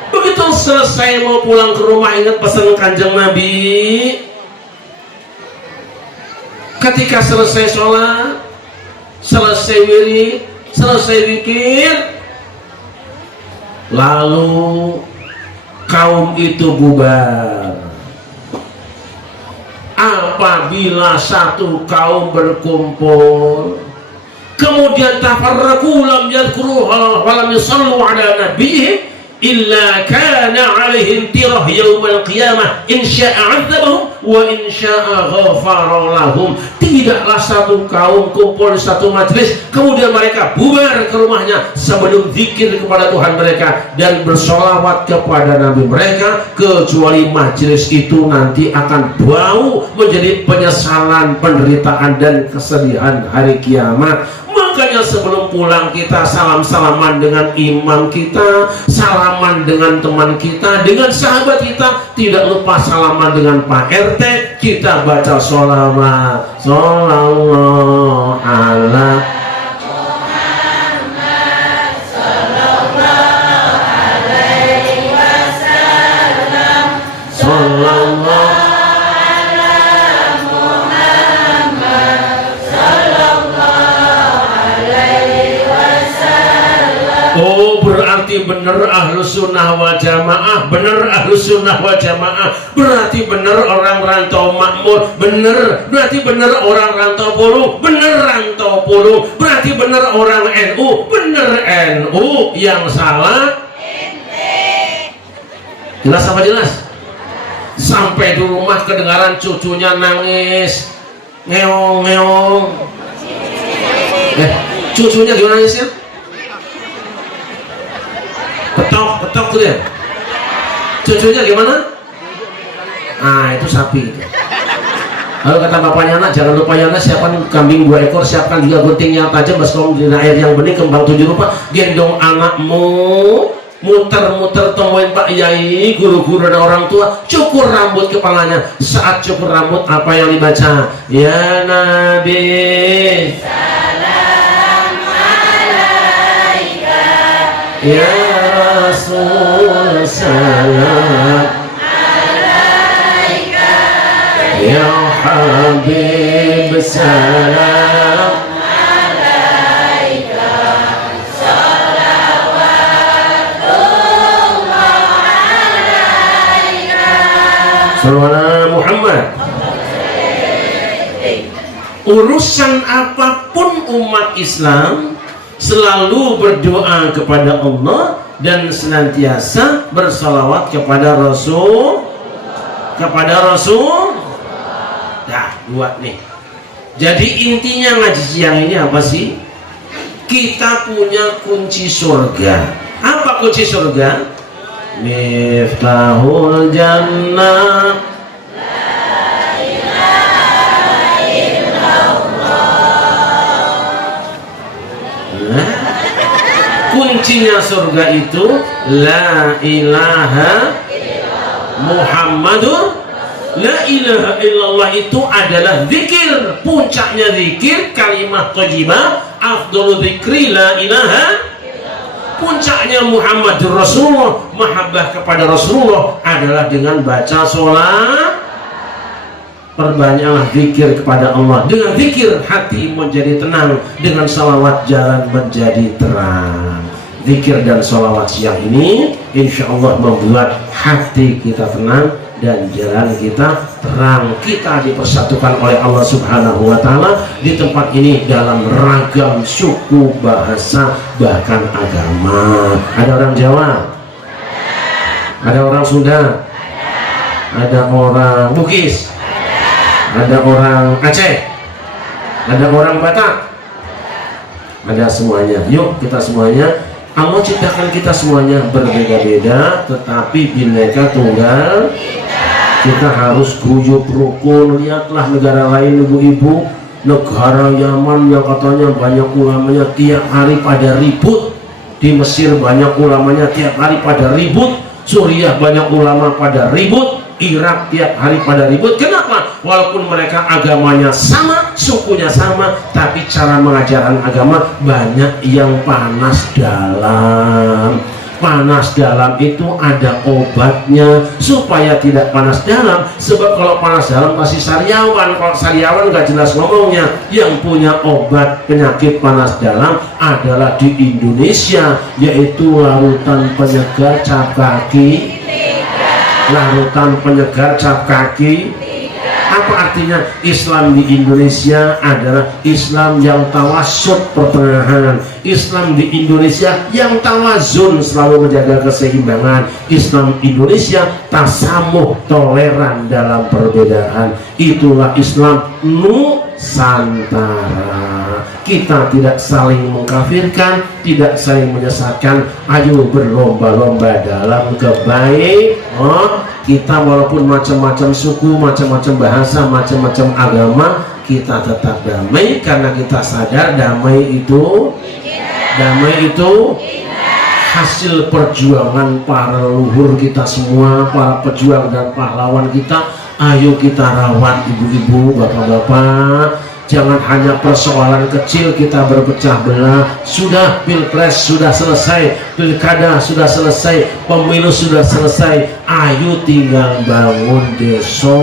Begitu selesai mau pulang ke rumah, ingat pesan Kanjeng Nabi. Ketika selesai sholat, selesai wirid, selesai zikir, lalu kaum itu bubar. Apabila satu kaum berkumpul, kemudian tafarraqu lam yadhkuru wa lam yusallu ala nabiyihim illa kana alaihim tirah yaumal qiyamah in syaa 'adzabahum wa in syaa ghafara lahum. Tidaklah satu kaum kumpul di satu majelis kemudian mereka bubar ke rumahnya sebelum zikir kepada Tuhan mereka dan bersolawat kepada Nabi mereka, kecuali majelis itu nanti akan bau menjadi penyesalan, penderitaan dan kesedihan hari kiamat. Makanya sebelum pulang kita salam-salaman dengan imam kita, salaman dengan teman kita, dengan sahabat kita, tidak lupa salaman dengan Pak RT, kita baca sholawat, shollallahu ala Muhammad, sallallahu alaihi wasallam, sallallahu Oh, berarti benar ahlus sunnah wal jamaah, benar ahlus sunnah wal jamaah, berarti benar orang rantau makmur, benar, berarti benar orang rantau puluh, benar rantau puluh, berarti benar orang NU, benar NU, yang salah jelas apa jelas? Sampai di rumah kedengaran cucunya nangis, ngeong-ngeong. Cucunya gimana nangisnya? Petok tuh ya. Cucunya gimana? Itu sapi. Lalu kata bapaknya, anak jangan lupa ya, siapkan kambing 2 ekor, siapkan juga gunting yang tajam, baskom di air yang bening, kembang 7 rupa, gendong anakmu, muter-muter temuin Pak Yai, guru-guru dan orang tua, cukur rambut kepalanya. Saat cukur rambut apa yang dibaca? Ya Nabi salam alaika, ya Rasul salam alaika, ya Habib salam alaika, salawatullah alaika, salawat Muhammad. Urusan apapun umat Islam selalu berdoa kepada Allah dan senantiasa bersalawat kepada Rasul, Nah, buat nih. Jadi intinya ngaji siang ini apa sih? Kita punya kunci surga. Apa kunci surga? Miftahul jannah, kuncinya surga itu la ilaha Muhammadur, la ilaha illallah itu adalah zikir, puncaknya zikir, kalimat thayyibah, afdhalu dzikri la ilaha, puncaknya Muhammadur Rasulullah, mahabbah kepada Rasulullah adalah dengan baca sholat. Perbanyaklah zikir kepada Allah. Dengan zikir hati menjadi tenang, dengan salawat jalan menjadi terang. Zikir dan salawat siang ini insya Allah membuat hati kita tenang dan jalan kita terang. Kita dipersatukan oleh Allah Subhanahu wa Ta'ala di tempat ini dalam ragam suku, bahasa, bahkan agama. Ada orang Jawa, ada orang Sunda, ada orang Bugis, ada orang Aceh, ada orang Batak, ada semuanya. Yuk kita semuanya, Allah ciptakan kita semuanya berbeda-beda, tetapi Bhinneka Tunggal kita harus guyup rukun. Lihatlah negara lain ibu-ibu, negara Yaman yang katanya banyak ulamanya tiap hari pada ribut, di Mesir banyak ulamanya tiap hari pada ribut, Suriah banyak ulama pada ribut, Irak tiap hari pada ribut. Kenapa? Walaupun mereka agamanya sama, sukunya sama, tapi cara mengajarkan agama banyak yang panas dalam. Panas dalam itu ada obatnya supaya tidak panas dalam. Sebab kalau panas dalam pasti sariawan. Kalau sariawan nggak jelas ngomongnya. Yang punya obat penyakit panas dalam adalah di Indonesia, yaitu larutan penyegar cap kaki. Larutan penyegar cap kaki. Apa Artinya Islam di Indonesia adalah Islam yang tawassut, pertengahan. Islam di Indonesia yang tawazun, selalu menjaga keseimbangan. Islam Indonesia tasamuh, toleran dalam perbedaan. Itulah Islam Nusantara. Kita tidak saling mengkafirkan, tidak saling menyesatkan. Ayo berlomba-lomba dalam kebaikan. Kita walaupun macam-macam suku, macam-macam bahasa, macam-macam agama, kita tetap damai karena kita sadar damai itu hasil perjuangan para leluhur kita semua, para pejuang dan pahlawan kita. Ayo kita rawat ibu-ibu, bapak-bapak. Jangan hanya persoalan kecil kita berpecah belah. Sudah pilpres sudah selesai, pilkada sudah selesai, pemilu sudah selesai. Ayo tinggal bangun desa.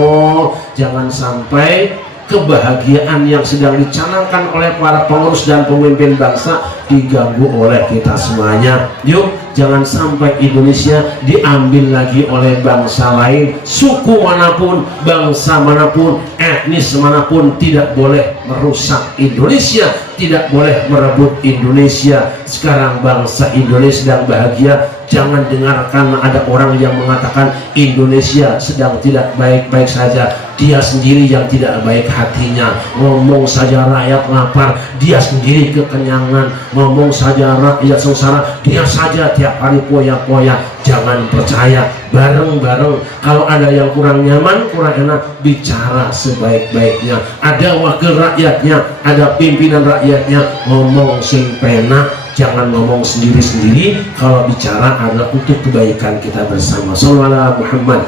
Jangan sampai kebahagiaan yang sedang dicanangkan oleh para pengurus dan pemimpin bangsa diganggu oleh kita semuanya. Yuk, jangan sampai Indonesia diambil lagi oleh bangsa lain. Suku manapun, bangsa manapun, etnis manapun tidak boleh merusak Indonesia, tidak boleh merebut Indonesia. Sekarang bangsa Indonesia sedang bahagia. Jangan dengarkan ada orang yang mengatakan Indonesia sedang tidak baik-baik saja. Dia sendiri yang tidak baik hatinya. Ngomong saja rakyat lapar, dia sendiri kekenyangan. Ngomong saja rakyat sengsara, dia saja tiap hari poya-poya. Jangan percaya. Bareng-bareng, kalau ada yang kurang nyaman, kurang enak, bicara sebaik-baiknya. Ada wakil rakyatnya, ada pimpinan rakyatnya, ngomong sing penak. Jangan ngomong sendiri-sendiri. Kalau bicara adalah untuk kebaikan kita bersama. Sallallahu alaihi Muhammad.